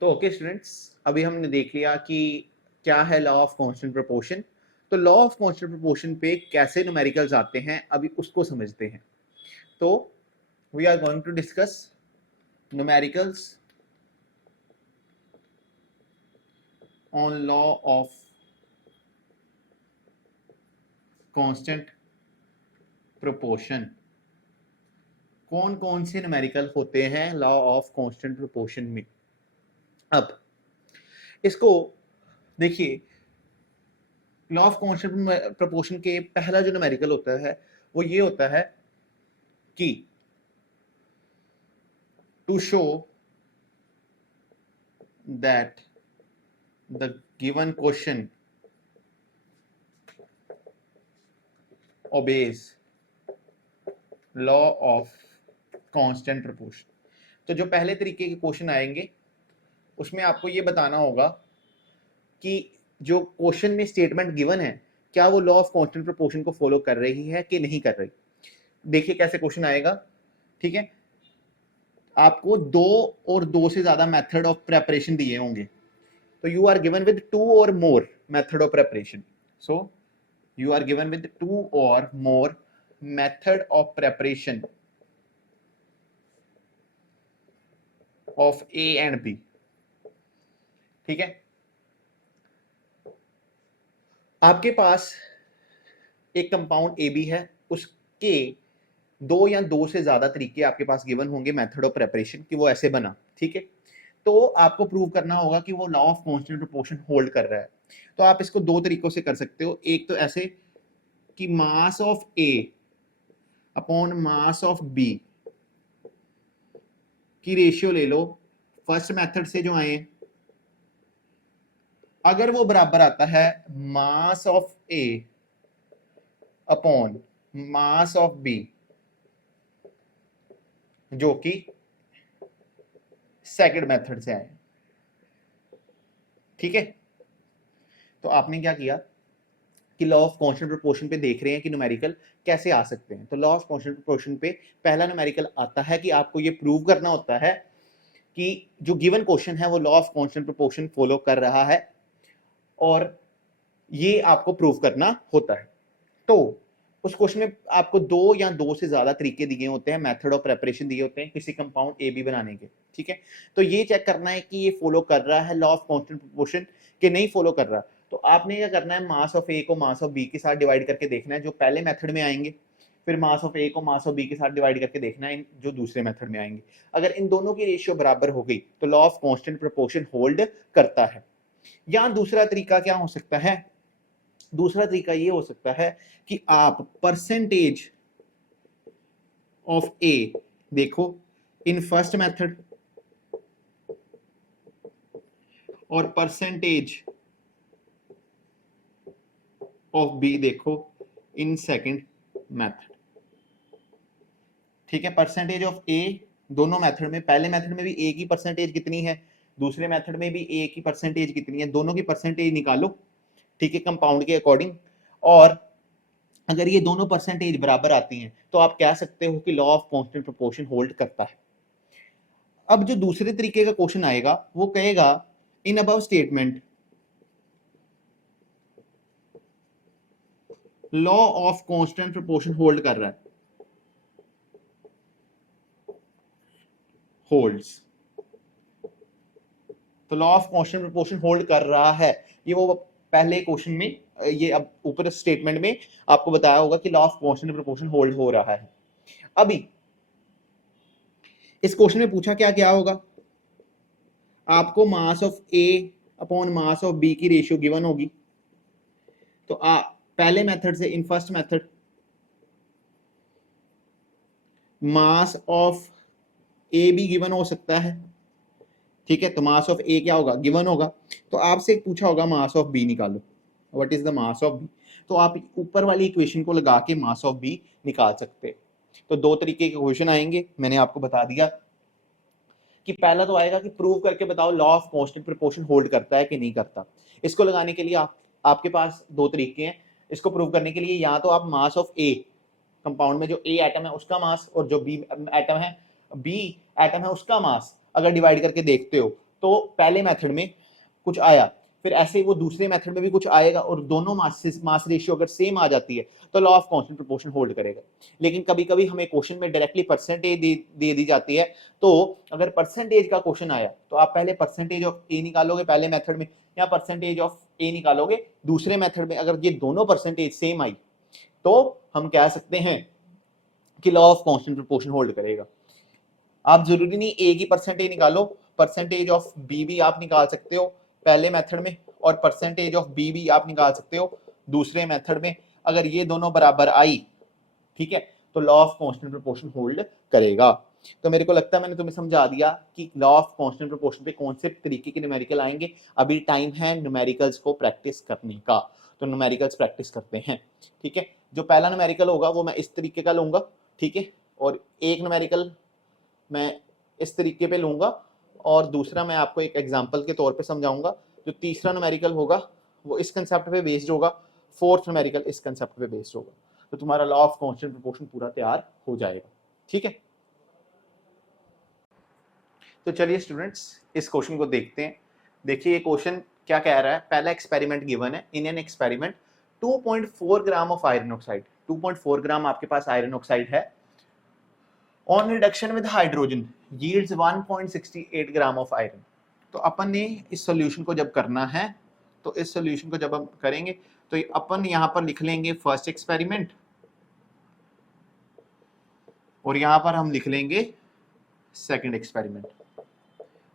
तो ओके स्टूडेंट्स, अभी हमने देख लिया कि क्या है लॉ ऑफ कांस्टेंट प्रोपोर्शन। तो लॉ ऑफ कांस्टेंट प्रोपोर्शन पे कैसे न्यूमेरिकल्स आते हैं अभी उसको समझते हैं। तो we are going to discuss numericals on law of constant proportion. कौन कौन से न्यूमेरिकल होते हैं लॉ ऑफ कांस्टेंट प्रोपोर्शन में। अब इसको देखिए, लॉ ऑफ कांस्टेंट प्रोपोर्शन के पहला जो न्यूमेरिकल होता है वो ये होता है कि to show that the given question obeys law of constant proportion। तो जो पहले तरीके के क्वेश्चन आएंगे उसमें आपको ये बताना होगा कि जो क्वेश्चन में स्टेटमेंट गिवन है क्या वो लॉ ऑफ कांस्टेंट प्रोपोर्शन को फॉलो कर रही है कि नहीं कर रही। देखिए कैसे क्वेश्चन आएगा। ठीक है, आपको 2 और 2 से ज्यादा मेथड ऑफ प्रेपरेशन दिए होंगे, तो यू आर गिवन विद 2 और मोर method of preparation. So you are given with 2 or more method of preparation of A and B। ठीक है, आपके पास एक कंपाउंड ए बी है, उसके 2 या 2 से ज्यादा तरीके आपके पास गिवन होंगे मेथड ऑफ प्रेपरेशन कि वो ऐसे बना। ठीक है, तो आपको प्रूव करना होगा कि वो law of constant proportion hold कर रहा है। तो आप इसको 2 तरीकों से कर सकते हो। एक तो ऐसे कि mass of A upon mass of B की रेशियो ले लो फर्स्ट मेथड से जो आए, अगर वो बराबर आता है mass of A upon mass of B जो कि सेकंड मेथड से आए। ठीक है, तो आपने क्या किया कि लॉ ऑफ कांस्टेंट प्रोपोर्शन पे देख रहे हैं कि न्यूमेरिकल कैसे आ सकते हैं। तो लॉ ऑफ कांस्टेंट प्रोपोर्शन पे पहला न्यूमेरिकल आता है कि आपको ये प्रूव करना होता है कि जो गिवन क्वेश्चन है वो law of constant proportion follow कर रहा है, और ये आपको प्रूव करना होता है। तो उस क्वेश्चन में आपको 2 या 2 से ज्यादा तरीके दिए होते हैं, मेथड ऑफ प्रेपरेशन दिए होते हैं किसी कंपाउंड ए बी बनाने के। ठीक है, तो ये चेक करना है कि ये फॉलो कर रहा है लॉ ऑफ कांस्टेंट प्रोपोर्शन कि नहीं फॉलो कर रहा। तो आपने क्या करना है, मास ऑफ ए को मास ऑफ बी के साथ डिवाइड करके देखना है जो पहले मेथड में आएंगे, फिर मास ऑफ ए को मास ऑफ बी के साथ डिवाइड करके देखना है जो दूसरे मेथड में आएंगे। अगर इन दोनों की रेशियो बराबर हो गई तो law of constant proportion hold करता है। या दूसरा तरीका क्या हो सकता है, दूसरा तरीका ये हो सकता है कि आप परसेंटेज ऑफ ए देखो इन फर्स्ट मेथड और परसेंटेज ऑफ बी देखो इन सेकंड मेथड। ठीक है, परसेंटेज ऑफ ए दोनों मेथड में, पहले मेथड में भी ए की परसेंटेज कितनी है, दूसरे मेथड में भी ए की परसेंटेज कितनी है, दोनों की परसेंटेज निकालो। ठीक है, कंपाउंड के अकॉर्डिंग। और अगर ये दोनों परसेंटेज बराबर आती हैं तो आप कह सकते हो कि law of constant proportion hold करता है। अब जो दूसरे तरीके का क्वेश्चन आएगा वो कहेगा in above statement law of constant proportion hold कर रहा है, होल्ड्स। तो law of constant proportion hold कर रहा है, ये वो पहले क्वेश्चन में, ये अब ऊपर स्टेटमेंट में आपको बताया होगा कि law of constant proportion hold हो रहा है। अभी इस क्वेश्चन में पूछा क्या क्या होगा, आपको mass of A upon mass of B की रेशियो गिवन होगी। तो पहले मेथड से in first method mass of A भी गिवन हो सकता है। ठीक है, तो मास ऑफ ए क्या होगा, गिवन होगा। तो आपसे पूछा होगा मास ऑफ बी निकालो, what is the mass of B. तो आप ऊपर वाली इक्वेशन को लगा के मास ऑफ बी निकाल सकते हैं। तो दो तरीके के क्वेश्चन आएंगे, मैंने आपको बता दिया कि पहला तो आएगा कि प्रूव करके बताओ law of constant proportion hold करता है कि नहीं करता। इसको लगाने के लिए आपके पास दो तरीके हैं। इसको प्रूव करने के लिए या तो आप मास ऑफ ए, कंपाउंड में जो ए एटम है उसका मास और जो बी एटम है, बी एटम है उसका मास अगर डिवाइड करके देखते हो तो पहले मेथड में कुछ आया, फिर ऐसे वो दूसरे मेथड में भी कुछ आएगा और दोनों मास रेशियो अगर सेम आ जाती है तो law of constant proportion hold करेगा। लेकिन कभी कभी हमें क्वेश्चन में डायरेक्टली परसेंटेज दे दी जाती है, तो अगर परसेंटेज का क्वेश्चन आया तो आप पहले परसेंटेज ऑफ ए निकालोगे पहले मेथड में, या परसेंटेज ऑफ ए निकालोगे दूसरे मेथड में। अगर ये दोनों परसेंटेज सेम आई तो हम कह सकते हैं कि law of constant proportion hold करेगा। आप जरूरी नहीं ए की परसेंटेज निकालो, परसेंटेज ऑफ बी भी आप निकाल सकते हो पहले मेथड में, और परसेंटेज ऑफ बी भी आप निकाल सकते हो दूसरे मेथड में। अगर ये दोनों बराबर आई, ठीक है, तो law of constant proportion hold करेगा। तो मेरे को लगता है मैंने तुम्हें समझा दिया कि लॉ ऑफ कांस्टेंट प्रोपोर्शन पे कौन से तरीके के न्यूमेरिकल आएंगे। अभी टाइम है न्यूमेरिकल्स को प्रैक्टिस करने का, तो न्यूमेरिकल्स प्रैक्टिस करते हैं। ठीक है, जो पहला न्यूमेरिकल होगा वो मैं इस तरीके का लूंगा, ठीक है, और एक न्यूमेरिकल मैं इस तरीके पे लूंगा और दूसरा मैं आपको एक एग्जांपल के तौर पे समझाऊंगा। जो तीसरा न्यूमेरिकल होगा वो इस कंसेप्ट पे बेस्ड होगा, फोर्थ न्यूमेरिकल इस कंसेप्ट पे बेस्ड होगा। तो तुम्हारा लॉ ऑफ कांस्टेंट प्रोपोर्शन पूरा तैयार हो जाएगा। ठीक है, तो चलिए स्टूडेंट्स इस क्वेश्चन को देखते हैं। देखिए ये क्वेश्चन क्या कह रहा है, पहला एक्सपेरिमेंट गिवन है। In an experiment 2.4 gram of iron oxide, 2.4 ग्राम आपके पास आयरन ऑक्साइड है, on reduction with hydrogen yields 1.68 gram of iron. तो अपन ने इस सॉल्यूशन को जब करना है, तो इस सॉल्यूशन को जब हम करेंगे तो अपन यहां पर लिख लेंगे फर्स्ट एक्सपेरिमेंट और यहां पर हम लिख लेंगे सेकंड एक्सपेरिमेंट,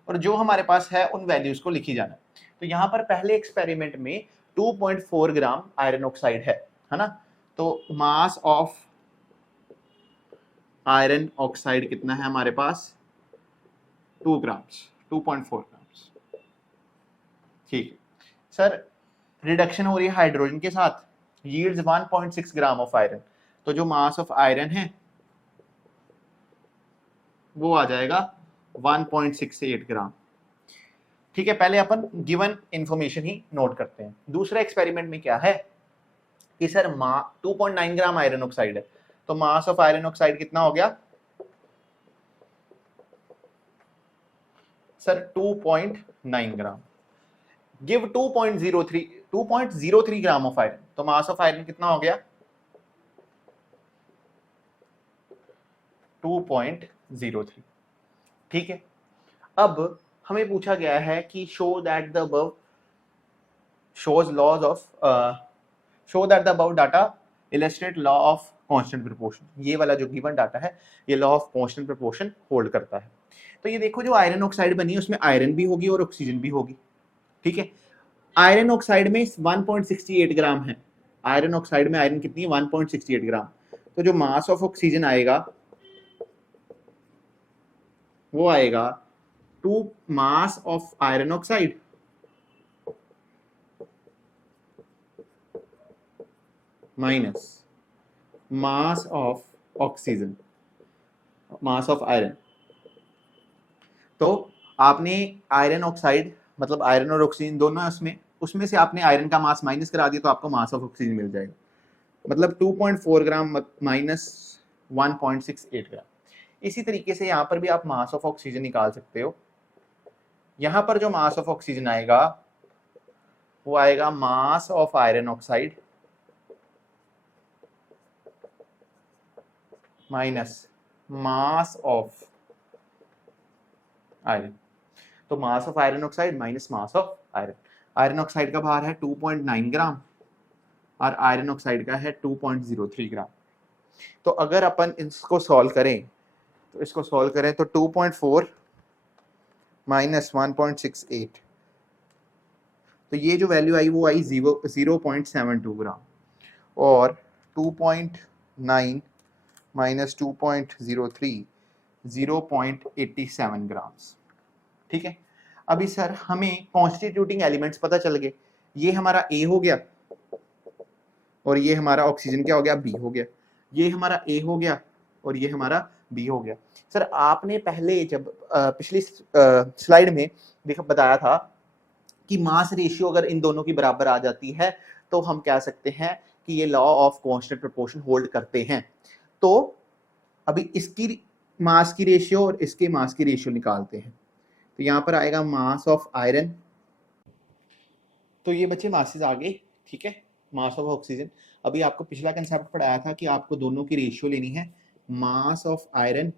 और जो हमारे पास है उन वैल्यूज को लिखी जाना। तो यहां पर पहले एक्सपेरिमेंट में 2.4 ग्राम आयरन ऑक्साइड है ना। तो मास ऑफ आयरन ऑक्साइड कितना है हमारे पास, 2 ग्राम्स, 2.4 ग्राम्स। ठीक है सर, रिडक्शन हो रही है हाइड्रोजन के साथ, यील्ड्स 1.6 ग्राम ऑफ आयरन। तो जो मास ऑफ आयरन है वो आ जाएगा 1.68 ग्राम। ठीक है, पहले अपन गिवन इंफॉर्मेशन ही नोट करते हैं। दूसरे एक्सपेरिमेंट में क्या है कि सर 2.9 ग्राम आयरन ऑक्साइड है, तो मास ऑफ आयरन ऑक्साइड कितना हो गया sir 2.9 gram. Give 2.03 gram of iron, तो मास ऑफ आयरन कितना हो गया 2.03। ठीक है, अब हमें पूछा गया है कि show that the above shows laws of show that the above data illustrate law of constant proportion. ये वाला जो गिवन डाटा है ये law of constant proportion hold करता है। तो ये देखो जो आयरन ऑक्साइड बनी है उसमें आयरन भी होगी और ऑक्सीजन भी होगी, ठीक है। आयरन ऑक्साइड में 1.68 ग्राम है, आयरन ऑक्साइड में आयरन कितनी है 1.68 ग्राम। तो जो मास ऑफ ऑक्सीजन आएगा वो आएगा 2 मास of iron oxide minus mass of oxygen, mass of iron. तो आपने आयरन ऑक्साइड मतलब आयरन और ऑक्सीजन दोनों है उसमें से आपने आयरन का मास माइनस करा दिया तो आपको मास ऑफ ऑक्सीजन मिल जाएगा, मतलब 2.4 ग्राम माइनस 1.68 ग्राम। इसी तरीके से यहाँ पर भी आप मास ऑफ ऑक्सीजन निकाल सकते हो। यहाँ पर जो मास ऑफ ऑक्सीजन आएगा वो आएगा mass of iron oxide minus mass of iron. तो mass of iron oxide minus mass of iron. Iron oxide का भार है 2.9 ग्राम और आयरन ऑक्साइड का है 2.03 ग्राम। तो अगर अपन इसको सॉल्व करें तो 2.4 माइनस 1.68, तो ये जो वैल्यू आई वो आई 0.72 ग्राम और 2.9 माइनस 2.03 0.87 ग्राम्स, ठीक है। अभी सर हमें कॉन्स्टिट्यूटिंग एलिमेंट्स पता चल गए, ये हमारा ए हो गया और ये हमारा ऑक्सीजन क्या हो गया बी हो गया, ये हमारा ए हो गया और ये हमारा बी हो गया। सर आपने पहले जब पिछली स्लाइड में देखा बताया था कि मास रेशियो अगर इन दोनों की बराबर आ जाती है तो हम कह सकते हैं कि ये law of constant proportion hold करते हैं। तो अभी इसकी मास की रेशियो और इसके मास की रेशियो निकालते हैं। तो यहाँ पर आएगा मास ऑफ आयरन, तो ये बच्चे मासेस आ गए, ठीक है। मास ऑफ ऑक्सीजन, अभी आपको पिछला कंसेप्ट पढ़ाया था कि आपको दोनों की रेशियो लेनी है, mass of iron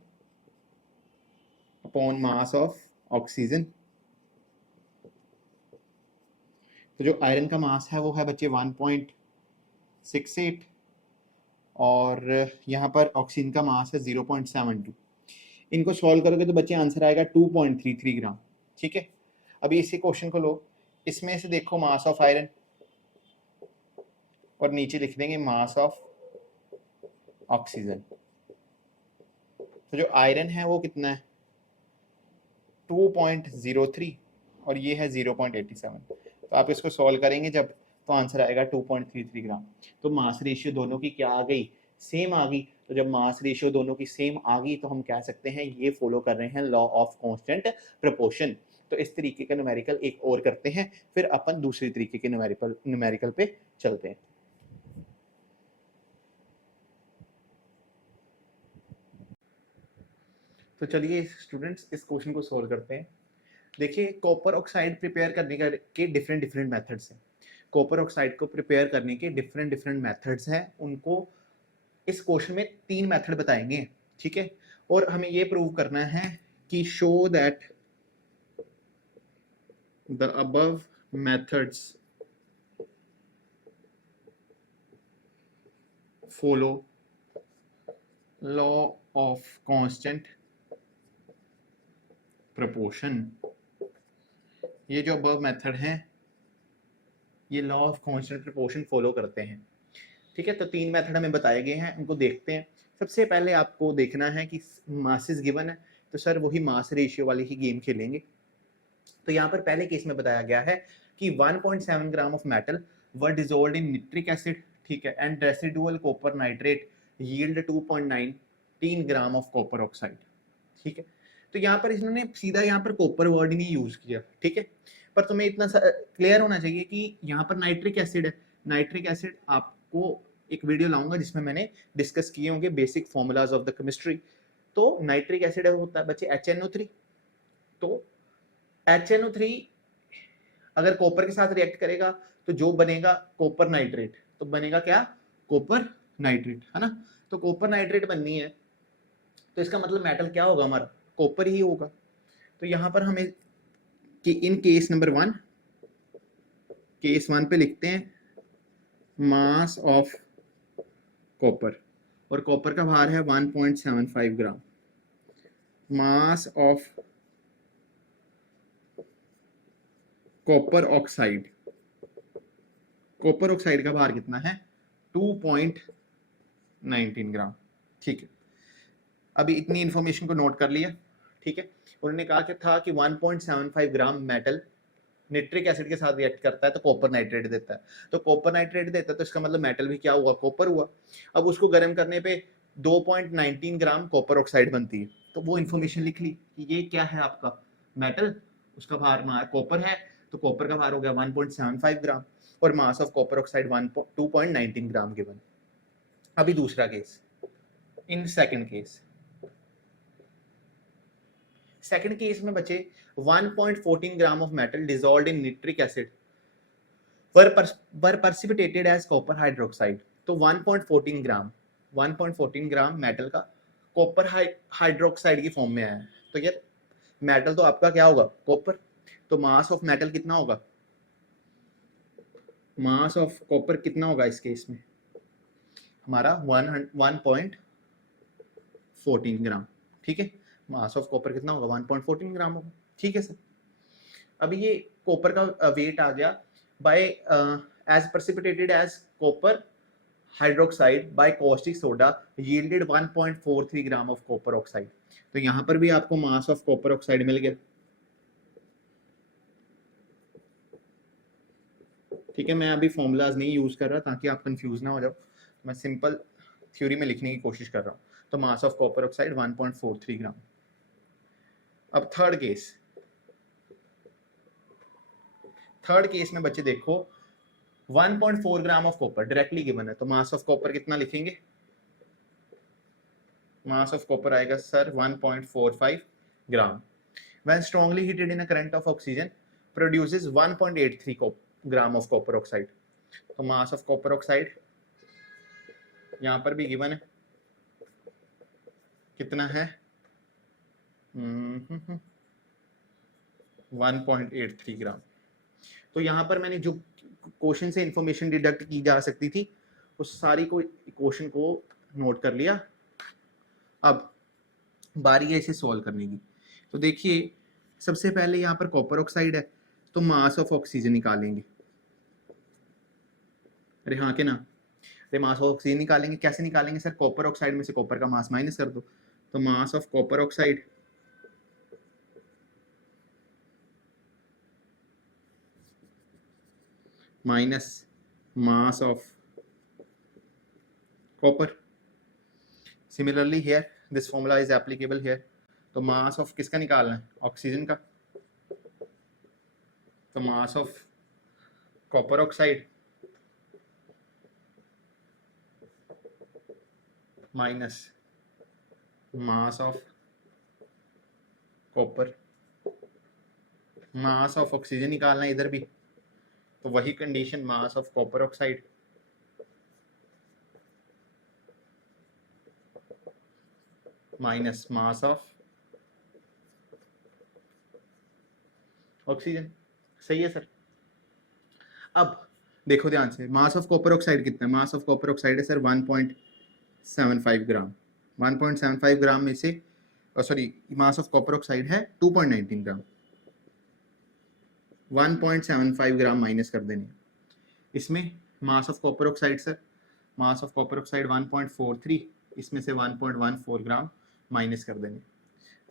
upon mass of oxygen. तो जो आयरन का मास है वो है बच्चे 1.68 और यहाँ पर ऑक्सीजन का मास है 0.72। इनको सॉल्व करोगे तो बच्चे आंसर आएगा 2.33 ग्राम, ठीक है। अभी इसी क्वेश्चन को लो, इसमें से देखो मास ऑफ आयरन और नीचे लिख देंगे मास ऑफ ऑक्सीजन। तो जो आयरन है वो कितना है 2.03 और ये है 0.87। तो आप इसको सॉल्व करेंगे जब तो आंसर आएगा 2.33 ग्राम। तो मास रेशियो दोनों की क्या आ गई सेम आ गई। तो जब मास रेशियो दोनों की सेम आ गई तो हम कह सकते हैं ये फॉलो कर रहे हैं लॉ ऑफ कांस्टेंट प्रोपोर्शन। तो इस तरीके का न्यूमेरिकल एक और करते हैं, फिर अपन दूसरी तरीके के न्यूमेरिकल पे चलते हैं। तो चलिए स्टूडेंट्स इस क्वेश्चन को सोल्व करते हैं। देखिए कॉपर ऑक्साइड प्रिपेयर करने के डिफरेंट मेथड्स हैं। कॉपर ऑक्साइड को प्रिपेयर करने के डिफरेंट मेथड्स हैं। उनको इस क्वेश्चन में 3 मेथड बताएंगे, ठीक है। और हमें ये प्रूव करना है कि show that the above methods follow law of constant proportion. ये जो अबव मेथड हैं ये law of constant proportion follow करते हैं, ठीक है। तो 3 मेथड हमें बताए गए हैं, उनको देखते हैं। सबसे पहले आपको देखना है कि मासेस गिवन है तो सर वही मास रेशियो वाली ही गेम खेलेंगे। तो यहाँ पर पहले केस में बताया गया है कि 1.7 ग्राम of metal were dissolved in nitric acid, ठीक है, and residual copper nitrate yield 2.19 gram of copper oxide, ठीक है। तो यहाँ पर इन्होंने सीधा यहाँ पर कॉपर वर्ड नहीं यूज किया, ठीक है। पर तुम्हें इतना क्लियर होना चाहिए कि यहाँ पर नाइट्रिक एसिड है। नाइट्रिक एसिड आपको एक वीडियो लाऊंगा जिसमें मैंने डिस्कस किए होंगे basic formulas of the chemistry. तो नाइट्रिक एसिड होता है बच्चे HNO3। तो HNO3 अगर कॉपर के साथ रिएक्ट करेगा तो जो बनेगा कॉपर नाइट्रेट, तो बनेगा क्या कॉपर नाइट्रेट, है ना। तो कॉपर नाइट्रेट बननी है तो इसका मतलब मेटल क्या होगा हमारा कॉपर ही होगा। तो यहाँ पर हमें कि इन केस नंबर 1 केस 1 पे लिखते हैं मास ऑफ कॉपर, और कॉपर का भार है 1.75 gram. Mass of copper oxide, copper oxide का भार कितना है 2.19 ग्राम। ठीक है, अभी इतनी इंफॉर्मेशन को नोट कर लिया। ठीक है, उन्होंने कहा कि था कि 1.75 ग्राम मेटल निट्रिक एसिड के साथ रिएक्ट करता है तो कॉपर नाइट्रेट देता है। तो कॉपर नाइट्रेट देता है तो इसका मतलब मेटल भी क्या हुआ, कॉपर हुआ। अब उसको गर्म करने पे 2.19 ग्राम कॉपर ऑक्साइड बनती है। तो वो इंफॉर्मेशन लिख ली कि ये क्या है आपका मेटल, उसका भार कॉपर है, तो कॉपर का भार हो गया 1.75 ग्राम और mass of copper oxide 2.19 gram given. अभी दूसरा केस, इन सेकंड केस में बचे 1.14 gram of metal dissolved in nitric acid were precipitated as copper hydroxide. तो 1.14 ग्राम मेटल का कॉपर हाइड्रोक्साइड की फॉर्म में आया है। तो यार मेटल तो आपका क्या होगा, कॉपर। तो मास ऑफ मेटल कितना होगा, मास ऑफ कॉपर कितना होगा इस केस में हमारा 1.14 ग्राम। ठीक है, मास ऑफ कॉपर कितना होगा 1.14 ग्राम होगा। ठीक है सर, अभी ये कॉपर का वेट आ गया by as precipitated as copper hydroxide by caustic soda yielded 1.43 gram of copper oxide. तो यहां पर भी आपको मास ऑफ कॉपर ऑक्साइड मिल गया। ठीक है, मैं अभी फॉर्मूलाज नहीं यूज कर रहा ताकि आप कंफ्यूज ना हो जाओ, मैं सिंपल थ्योरी में लिखने की कोशिश कर रहा हूं। तो मास ऑफ कॉपर ऑक्साइड 1.43 ग्राम। अब थर्ड केस में बच्चे देखो 1.4 ग्राम ऑफ कॉपर डायरेक्टली गिवन है, तो मास ऑफ कॉपर कितना लिखेंगे, मास ऑफ कॉपर आएगा sir 1.45 gram. When strongly heated in a current of oxygen produces 1.83 gram of copper oxide. तो मास ऑफ कॉपर ऑक्साइड यहां पर भी गिवन है, कितना है 1.83 ग्राम। तो यहां पर मैंने जो क्वेश्चन से इंफॉर्मेशन डिडक्ट की जा सकती थी उस सारी को क्वेश्चन को नोट कर लिया। अब बारी है इसे सॉल्व करने की। तो देखिए सबसे पहले यहाँ पर कॉपर ऑक्साइड है तो मास ऑफ ऑक्सीजन निकालेंगे। अरे हाँ के ना, अरे मास ऑफ ऑक्सीजन निकालेंगे, कैसे निकालेंगे सर, कॉपर ऑक्साइड में से कॉपर का मास माइनस कर दो। तो mass of copper oxide minus mass of copper. Similarly here this formula is applicable here. तो मास ऑफ किसका निकालना है, ऑक्सीजन का। तो mass of copper oxide minus mass of copper, mass of oxygen निकालना है इधर भी, तो वही condition mass of copper oxide minus mass of oxygen. सही है सर। अब देखो ध्यान से, मास ऑफ कॉपर ऑक्साइड कितना है, मास ऑफ कॉपर ऑक्साइड है सर 1.75 ग्राम। 1.75 ग्राम में से sorry mass of copper oxide है 2.19 ग्राम। 1.75 ग्राम माइनस कर देने इसमें। मास of copper oxide sir, mass of copper oxide 1.43, इसमें से 1.14 ग्राम माइनस कर देंगे।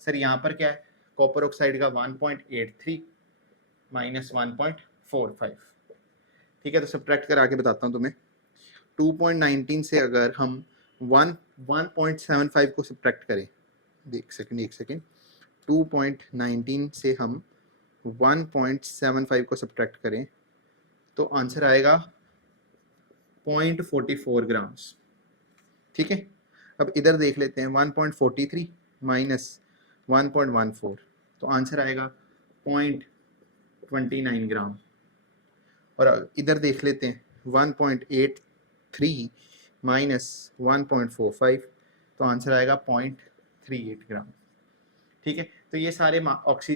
सर यहाँ पर क्या है, कॉपर ऑक्साइड का 1.83 माइनस 1.45। ठीक है, तो सब्ट्रैक्ट करा के बताता हूँ तुम्हें। 2.19 से अगर हम 1.75 को सब्ट्रैक्ट करें, एक सेकेंड 2.19 से हम 1.75 को सब्ट्रैक्ट करें तो आंसर आएगा 0.44 ग्राम्स। ठीक है, अब इधर देख लेते हैं 1.43 माइनस 1.14, तो आंसर आएगा 0.29 ग्राम। और इधर देख लेते हैं 1.83 माइनस 1.45, तो आंसर आएगा 0.38 ग्राम। ठीक है, तो ये सारे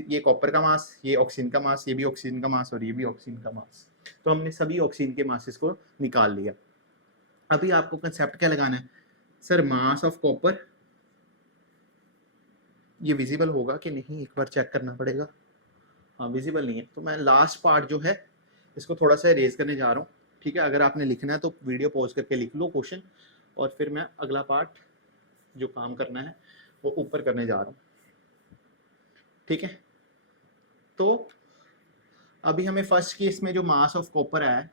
ये कॉपर का मास, ये ऑक्सीजन का मास, ये भी ऑक्सीजन का मास और ये भी ऑक्सीजन का मास। तो हमने सभी ऑक्सीजन के मासेस को निकाल लिया। अभी आपको कंसेप्ट क्या लगाना है सर, मास ऑफ कॉपर, ये विजिबल होगा कि नहीं एक बार चेक करना पड़ेगा। हाँ विजिबल नहीं है, तो मैं लास्ट पार्ट जो है इसको थोड़ा सा रेज करने जा रहा हूँ, ठीक है। अगर आपने लिखना है तो वीडियो पॉज करके लिख लो क्वेश्चन, और फिर मैं अगला पार्ट जो काम करना है वो ऊपर करने जा रहा हूँ, ठीक है। तो अभी हमें फर्स्ट केस में जो मास ऑफ कॉपर है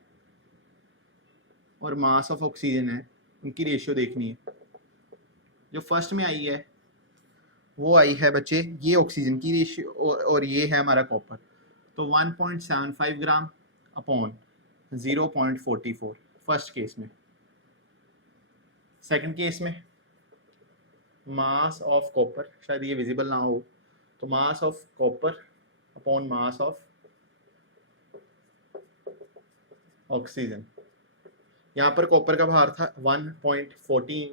और मास ऑफ ऑक्सीजन है उनकी रेशियो देखनी है। जो फर्स्ट में आई है वो आई है बच्चे ये ऑक्सीजन की रेशियो, और ये है हमारा कॉपर। तो 1.75 ग्राम अपॉन 0.44 फर्स्ट केस में। सेकंड केस में मास ऑफ कॉपर, शायद ये विजिबल ना हो, तो mass of copper upon mass of oxygen. यहाँ पर कॉपर का भार था 1.14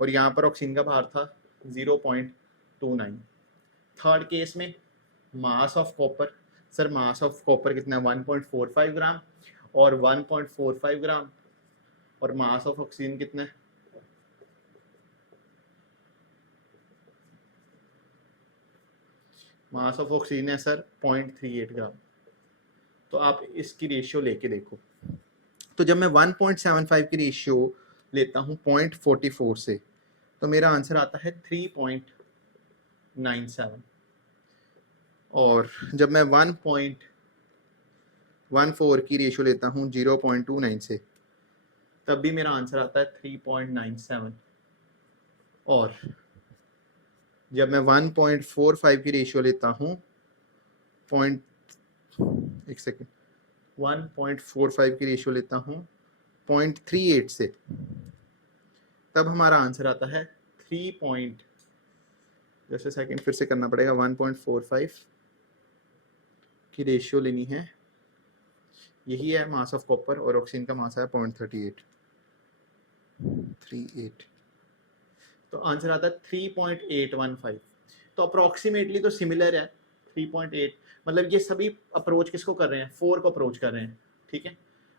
और यहाँ पर ऑक्सीजन का भार था 0.29। थर्ड केस में मास of copper, sir mass of copper कितना है 1.45 ग्राम और 1.45 ग्राम, और मास ऑफ ऑक्सीजन कितना है मास ऑफ ऑक्सीजन है सर 0.38 ग्राम। तो आप इसकी रेशियो लेके देखो। तो जब मैं 1.75 की रेशियो लेता हूँ 0.44 से, तो मेरा आंसर आता है 3.97। और जब मैं 1.14 की रेशियो लेता हूँ 0.29 से, तब भी मेरा आंसर आता है 3.97। और जब मैं 1.45 की रेशियो लेता हूँ 1.45 की रेशियो लेता हूँ 0.38 से, तब हमारा आंसर आता है 3. जैसे सेकंड फिर से करना पड़ेगा। 1.45 की रेशियो लेनी है, यही है मास ऑफ कॉपर, और ऑक्सीजन का मास है 0.38। तो आंसर आता है 3.815। तो अप्रोक्सीमेटली तो सिमिलर है 3.8, मतलब ये सभी अप्रोच किसको कर रहे हैं 4 को अप्रोच कर रहे हैं, ठीक है।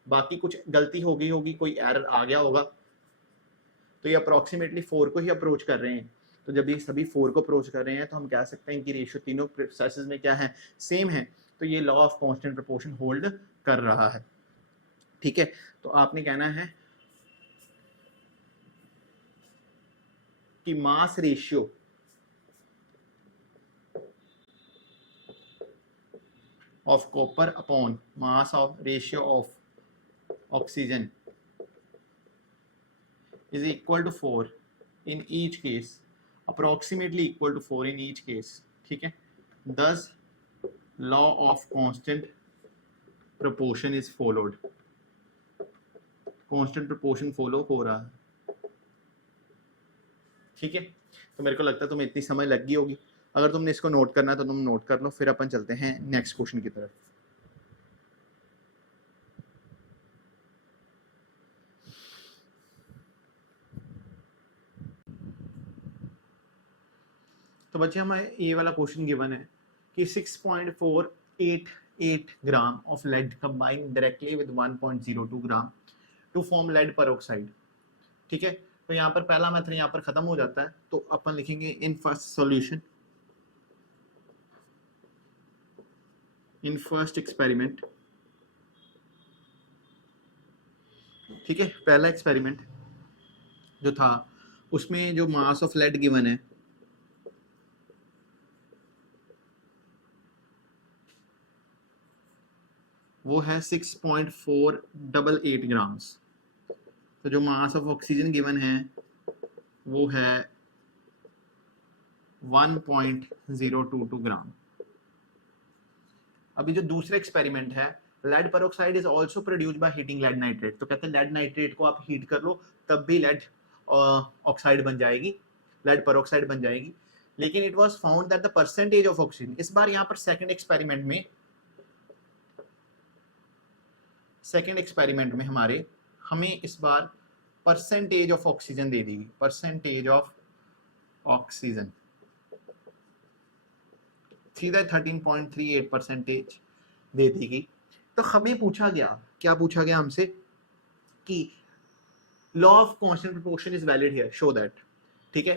बाकी कुछ गलती हो गई होगी, कोई एरर आ गया होगा, तो ये अप्रोक्सीमेटली 4 को ही अप्रोच कर रहे हैं। तो जब ये सभी 4 को अप्रोच कर रहे हैं तो हम कह सकते हैं कि रेशियो तीनों प्रोसेसेस में क्या है, सेम है। तो ये law of constant proportion hold कर रहा है, ठीक है। तो आपने कहना है कि mass ratio of copper upon mass of ratio of oxygen is equal to 4 in each case, approximately equal to 4 in each case, ठीक है। Thus law of constant proportion is followed, constant proportion follow हो रहा है, ठीक है। तो मेरे को लगता है तुम्हें इतनी समझ लग गई होगी। अगर तुमने इसको नोट करना है तो तुम नोट कर लो, फिर अपन चलते हैं नेक्स्ट क्वेश्चन की तरफ। तो बच्चे हमें ये वाला क्वेश्चन गिवन है कि 6.488 gram of lead combined directly with 1.02 gram to form lead peroxide, ठीक है। तो यहाँ पर पहला मेथड यहाँ पर खत्म हो जाता है, तो अपन लिखेंगे in first solution, in first experiment, ठीक है। पहला एक्सपेरिमेंट जो था उसमें जो मास ऑफ लेड गिवन है वो है 6.488 ग्राम्स। तो जो मास ऑफ ऑक्सीजन गिवन है वो है 1.022 ग्राम। अभी जो दूसरा एक्सपेरिमेंट है, lead peroxide is also produced by heating lead nitrate. तो कहते हैं लेड नाइट्रेट को आप हीट कर लो तब भी लेड ऑक्साइड बन जाएगी, लेड पेरोक्साइड बन जाएगी। लेकिन it was found that the percentage of oxygen, इस बार यहाँ पर सेकंड एक्सपेरिमेंट में हमारे हमें इस बार परसेंटेज ऑफ ऑक्सीजन दे दी गई, परसेंटेज ऑफ ऑक्सीजन सीधा 13.38% दे दी गई। तो हमें पूछा गया क्या पूछा गया हमसे कि law of constant proportion is valid here, show that. ठीक है,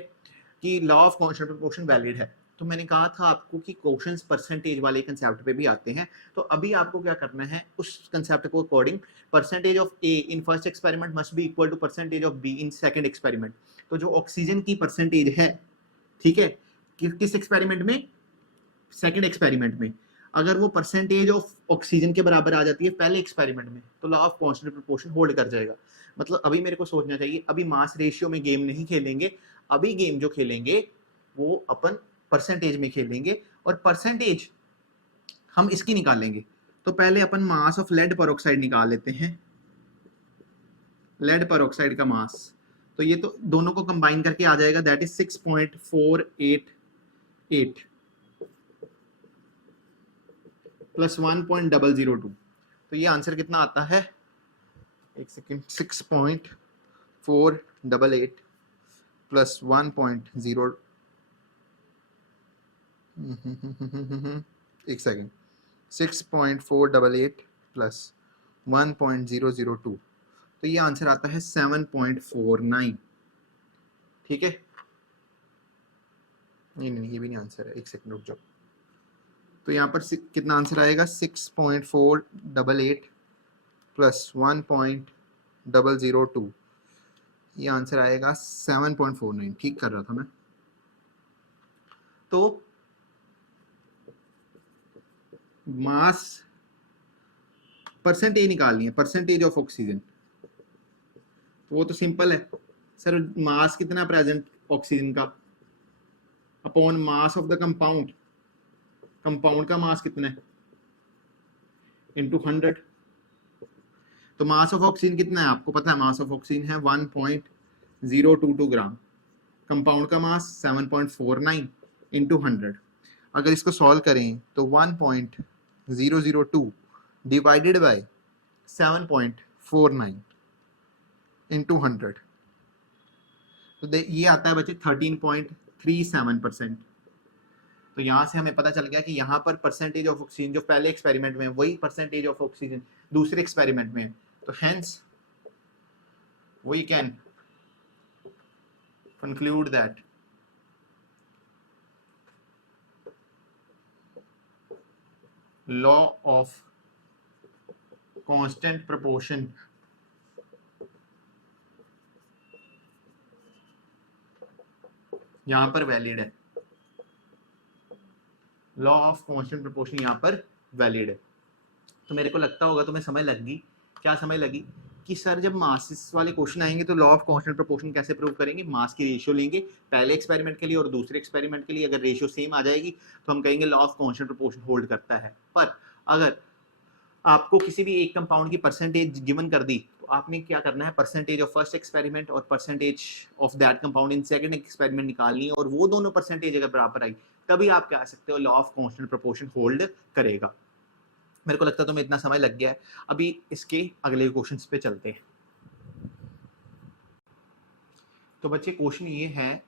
कि law of constant proportion valid है। तो मैंने कहा था आपको कि क्वेश्चंस परसेंटेज वाले कंसेप्ट पे भी आते हैं, तो अभी आपको क्या करना है, उस कंसेप्ट को according percentage of A in first experiment must be equal to percentage of B in second experiment. तो जो ऑक्सीजन की परसेंटेज है, ठीक है, किस एक्सपेरिमेंट में, सेकंड एक्सपेरिमेंट में, अगर वो परसेंटेज ऑफ ऑक्सीजन के बराबर आ जाती है पहले एक्सपेरिमेंट में, तो law of constant proportion hold कर जाएगा। मतलब अभी मेरे को सोचना चाहिए, अभी मास रेशियो में गेम नहीं खेलेंगे, अभी गेम जो खेलेंगे वो अपन परसेंटेज में खेलेंगे, और परसेंटेज हम इसकी निकालेंगे। तो पहले अपन मास ऑफ लेड पेरोक्साइड निकाल लेते हैं, लेड पेरोक्साइड का मास। तो ये तो दोनों को कंबाइन करके आ जाएगा, दैट इज 6.488 प्लस 1.002। तो ये आंसर कितना आता है, एक सेकेंड, 6.488 प्लस 1.0, एक सेकेंड, 6.488 प्लस 1.002, तो ये आंसर आता है 7.49। ठीक है, नहीं ये भी नहीं आंसर है, एक सेकंड रुक जाओ। तो यहाँ पर कितना आंसर आएगा, 6.488 प्लस 1.002, ये आंसर आएगा 7.49। ठीक कर रहा था मैं। तो मास परसेंटेज निकालनी है, परसेंटेज ऑफ ऑक्सीजन, वो तो सिंपल है सर, मास कितना प्रेजेंट ऑक्सीजन का upon mass of the compound, compound का मास कितना है इनटू 100। तो मास ऑफ ऑक्सीजन कितना है आपको पता है, मास ऑफ ऑक्सीजन है 1.022 ग्राम, कंपाउंड का मास 7.49 इंटू 100। अगर इसको सॉल्व करें तो 1.002 डिवाइडेड बाय 7.49 इंटू 100, तो ये आता है बच्चे 13.37%। तो यहाँ से हमें पता चल गया कि यहाँ पर परसेंटेज ऑफ ऑक्सीजन जो पहले एक्सपेरिमेंट में वही परसेंटेज ऑफ ऑक्सीजन दूसरे एक्सपेरिमेंट में, तो hence we can conclude that law of constant proportion यहां पर वैलिड है, लॉ ऑफ कांस्टेंट प्रोपोर्शन यहां पर वैलिड है। तो मेरे को लगता होगा तुम्हें समझ लग गई, क्या समझ लगी कि सर जब मास वाले क्वेश्चन आएंगे तो लॉ ऑफ कांस्टेंट प्रोपोर्शन कैसे प्रूव करेंगे, मास की रेशियो लेंगे पहले एक्सपेरिमेंट के लिए और दूसरे एक्सपेरिमेंट के लिए, अगर रेशियो सेम आ जाएगी तो हम कहेंगे law of constant proportion hold करता है। पर अगर आपको किसी भी एक कंपाउंड की परसेंटेज गिवन कर दी, तो आपने क्या करना है, परसेंटेज ऑफ फर्स्ट एक्सपेरिमेंट और percentage of that compound in second experiment निकालनी है, और वो दोनों परसेंटेज अगर बराबर आई तभी आप कह सकते हो law of constant proportion hold करेगा। मेरे को लगता है तुम्हें इतना समय लग गया है, अभी इसके अगले क्वेश्चंस पे चलते हैं। तो बच्चे क्वेश्चन ये है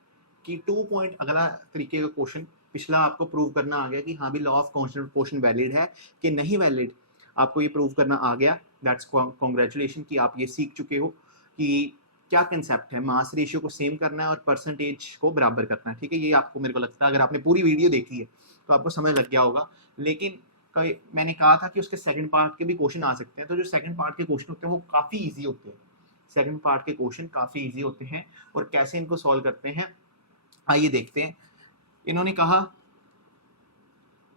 कि 2 पॉइंट, अगला तरीके का क्वेश्चन, पिछला आपको प्रूव करना आ गया कि हाँ भी law of constant proportion valid है कि नहीं वैलिड, आपको ये प्रूव करना आ गया, दैट्स कांग्रेचुलेशन कि आप ये सीख चुके हो कि क्या कंसेप्ट है, मास रेशियो को सेम करना है और परसेंटेज को बराबर करना है। ठीक है, ये आपको मेरे को लगता है अगर आपने पूरी वीडियो देखी है तो आपको समझ लग गया होगा। लेकिन मैंने कहा था कि उसके सेकंड पार्ट के भी क्वेश्चन आ सकते हैं, तो जो सेकंड पार्ट के क्वेश्चन होते हैं वो काफ़ी ईजी होते हैं, सेकंड पार्ट के क्वेश्चन काफ़ी ईजी होते हैं, और कैसे इनको सॉल्व करते हैं आइए देखते हैं। इन्होंने कहा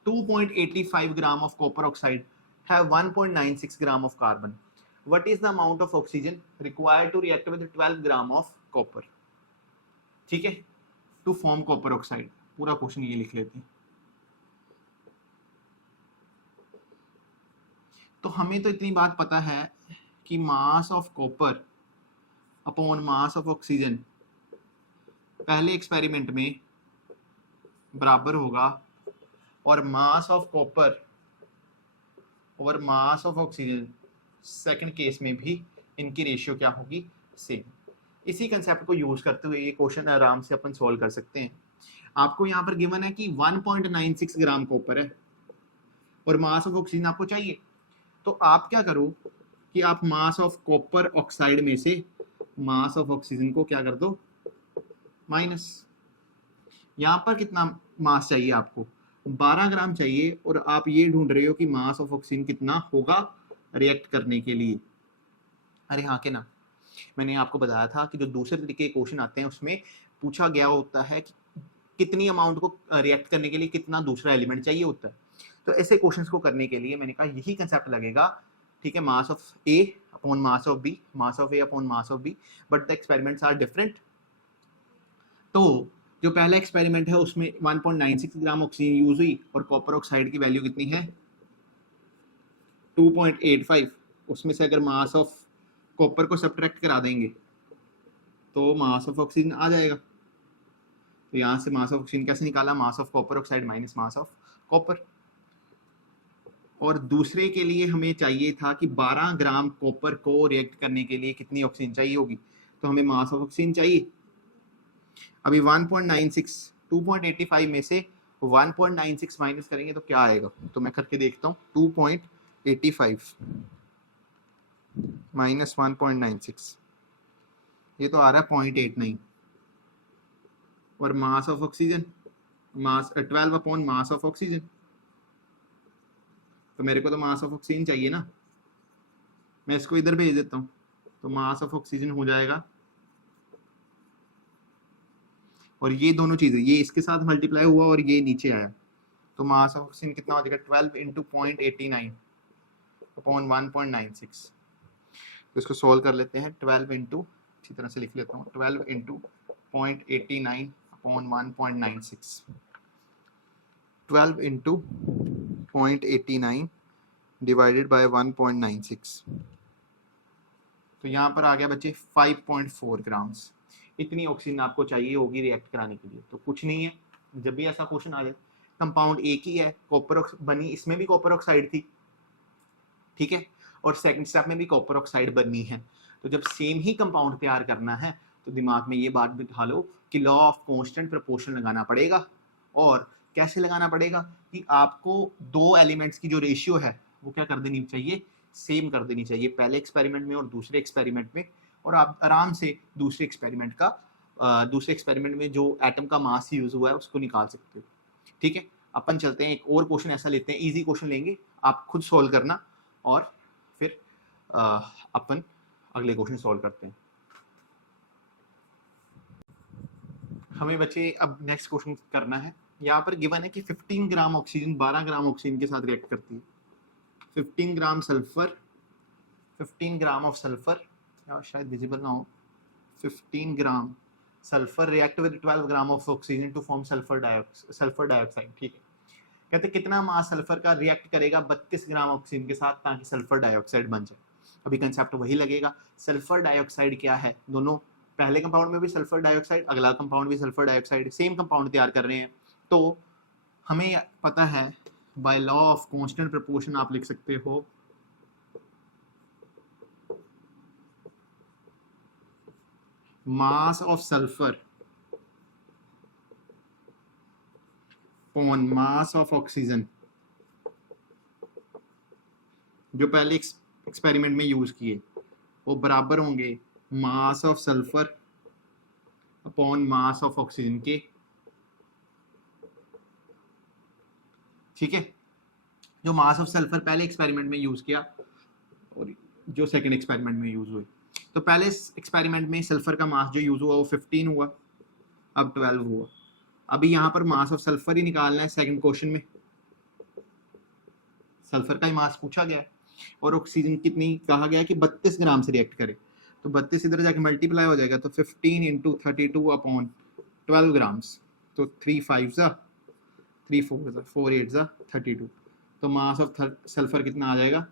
2.85 ग्राम of copper oxide have 1.96 gram of carbon. What is the amount of oxygen required to react with 12 gram of copper? ठीक है, to form copper oxide। पूरा क्वेश्चन ये लिख लेते हैं। तो हमें तो इतनी बात पता है कि mass of copper upon mass of oxygen पहले एक्सपेरिमेंट में बराबर होगा, और मास ऑफ कॉपर और mass of oxygen second case में भी इनकी रेशियो क्या होगी, सेम। इसी कंसेप्ट को यूज करते हुए ये क्वेश्चन आराम से अपन सॉल्व कर सकते हैं। आपको यहाँ पर गिवन है कि 1.96 ग्राम कॉपर है और मास ऑफ ऑक्सीजन आपको चाहिए, तो आप क्या करो कि आप मास ऑफ कॉपर ऑक्साइड में से मास ऑफ ऑक्सीजन को क्या कर दो, माइनस। यहाँ पर कितना मास चाहिए आपको, 12 ग्राम चाहिए, और आप ये ढूंढ रहे हो कि मास ऑफ ऑक्सीजन कितना होगा रिएक्ट करने के लिए। अरे हाँ के ना, मैंने आपको बताया था कि जो दूसरे तरीके के क्वेश्चन आते हैं उसमें पूछा गया होता है कि कितनी अमाउंट को रिएक्ट करने के लिए कितना दूसरा एलिमेंट चाहिए होता है। तो ऐसे क्वेश्चंस को करने के लिए मैंने कहा यही कंसेप्ट लगेगा, ठीक है, mass of A upon mass of B, mass of A upon mass of B, but the experiments are different. तो जो पहला एक्सपेरिमेंट है उसमें 1.96 ग्राम ऑक्सीजन यूज हुई और कॉपर ऑक्साइड की वैल्यू कितनी है 2.85। उसमें से अगर मास ऑफ कॉपर को सब्ट्रैक्ट करा देंगे तो मास ऑफ ऑक्सीजन आ जाएगा। तो यहाँ से मास ऑफ ऑक्सीजन कैसे निकाला, मास of copper oxide minus mass of copper. और दूसरे के लिए हमें चाहिए था कि 12 ग्राम कॉपर को रिएक्ट करने के लिए कितनी ऑक्सीजन चाहिए होगी, तो हमें मास ऑफ ऑक्सीजन चाहिए। अभी 1.96 2.85 में से 1.96 माइनस करेंगे तो क्या आएगा, तो मैं करके देखता हूँ। 2.85 माइनस 1.96, ये तो आ रहा है 0.89, और mass of oxygen mass 12 upon mass of oxygen, तो मेरे को तो मास ऑफ ऑक्सीजन चाहिए ना, मैं इसको इधर भेज देता हूँ। तो मास ऑफ ऑक्सीजन हो जाएगा, और ये दोनों चीजें ये इसके साथ मल्टीप्लाई हुआ और ये नीचे आया, तो मास ऑफ ऑक्सीजन कितना हो जाएगा 12 इंटू 0.89 अपॉन 1.96। तो इसको सॉल्व कर लेते हैं। 12 इंटू, अच्छी तरह से लिख लेता हूँ, 12 into 0.89 upon 1.96, 12 into 0.89 divided by 1.96, तो यहाँ पर आ गया बच्चे 5.4 ग्राम्स। इतनी ऑक्सीजन आपको चाहिए होगी रिएक्ट कराने के लिए। तो कुछ नहीं है, जब भी ऐसा क्वेश्चन आ जाए, कंपाउंड एक ही है, कॉपर बनी, इसमें भी कॉपर ऑक्साइड थी, ठीक है, और सेकंड स्टेप में भी कॉपर ऑक्साइड बननी है। तो जब सेम ही कंपाउंड तैयार करना है तो दिमाग में ये बात बिठा लो कि लॉ ऑफ कांस्टेंट प्रोपोर्शन लगाना पड़ेगा। और कैसे लगाना पड़ेगा कि आपको दो एलिमेंट्स की जो रेशियो है वो क्या कर देनी चाहिए, सेम कर देनी चाहिए, पहले एक्सपेरिमेंट में और दूसरे एक्सपेरिमेंट में। और आप आराम से दूसरे एक्सपेरिमेंट में जो एटम का मास यूज हुआ है उसको निकाल सकते हो, ठीक है। अपन चलते हैं, एक और क्वेश्चन ऐसा लेते हैं, इजी क्वेश्चन लेंगे, आप खुद सोल्व करना, और फिर अपन अगले क्वेश्चन सोल्व करते हैं। हमें बच्चे अब नेक्स्ट क्वेश्चन करना है। यहाँ पर गिवन है कि 15 ग्राम ऑक्सीजन 12 ग्राम ऑक्सीजन के साथ रिएक्ट करती है। 15 gram sulphur, 15 gram of sulphur, शायद विजिबल ना हो, 15 gram sulphur react with 12 gram of oxygen to form sulphur dioxide, ठीक है। कहते कितना मास सल्फर का रिएक्ट करेगा 32 ग्राम ऑक्सीजन के साथ ताकि सल्फर डाइऑक्साइड बन जाए। अभी कंसेप्ट वही लगेगा, सल्फर डाइऑक्साइड क्या है, दोनों पहले कंपाउंड में भी सल्फर डाइऑक्साइड, अगला कंपाउंड भी सल्फर डाइऑक्साइड, सेम कंपाउंड तैयार कर रहे हैं। तो हमें पता है by law of constant proportion आप लिख सकते हो mass of sulphur upon mass of oxygen, जो पहले एक्सपेरिमेंट में यूज किए, वो बराबर होंगे mass of sulphur upon mass of oxygen के, ठीक है। जो मास ऑफ सल्फर पहले एक्सपेरिमेंट में यूज किया और जो सेकंड एक्सपेरिमेंट में यूज हुई, तो पहले एक्सपेरिमेंट में सल्फर का मास जो यूज हुआ वो 15 हुआ, अब 12 हुआ। अभी यहाँ पर मास ऑफ सल्फर ही निकालना है, सेकंड क्वेश्चन में सल्फर का ही मास पूछा गया है, और ऑक्सीजन कितनी कहा गया है कि 32 ग्राम से रिएक्ट करे, तो 32 इधर जाके मल्टीप्लाई हो जाएगा, तो 15 इंटू 32 अपॉन 12 ग्राम्स, तो 3 5 जा 3 4 जा 4 8 जा 32, तो मास ऑफ सल्फर कितना आ जाएगा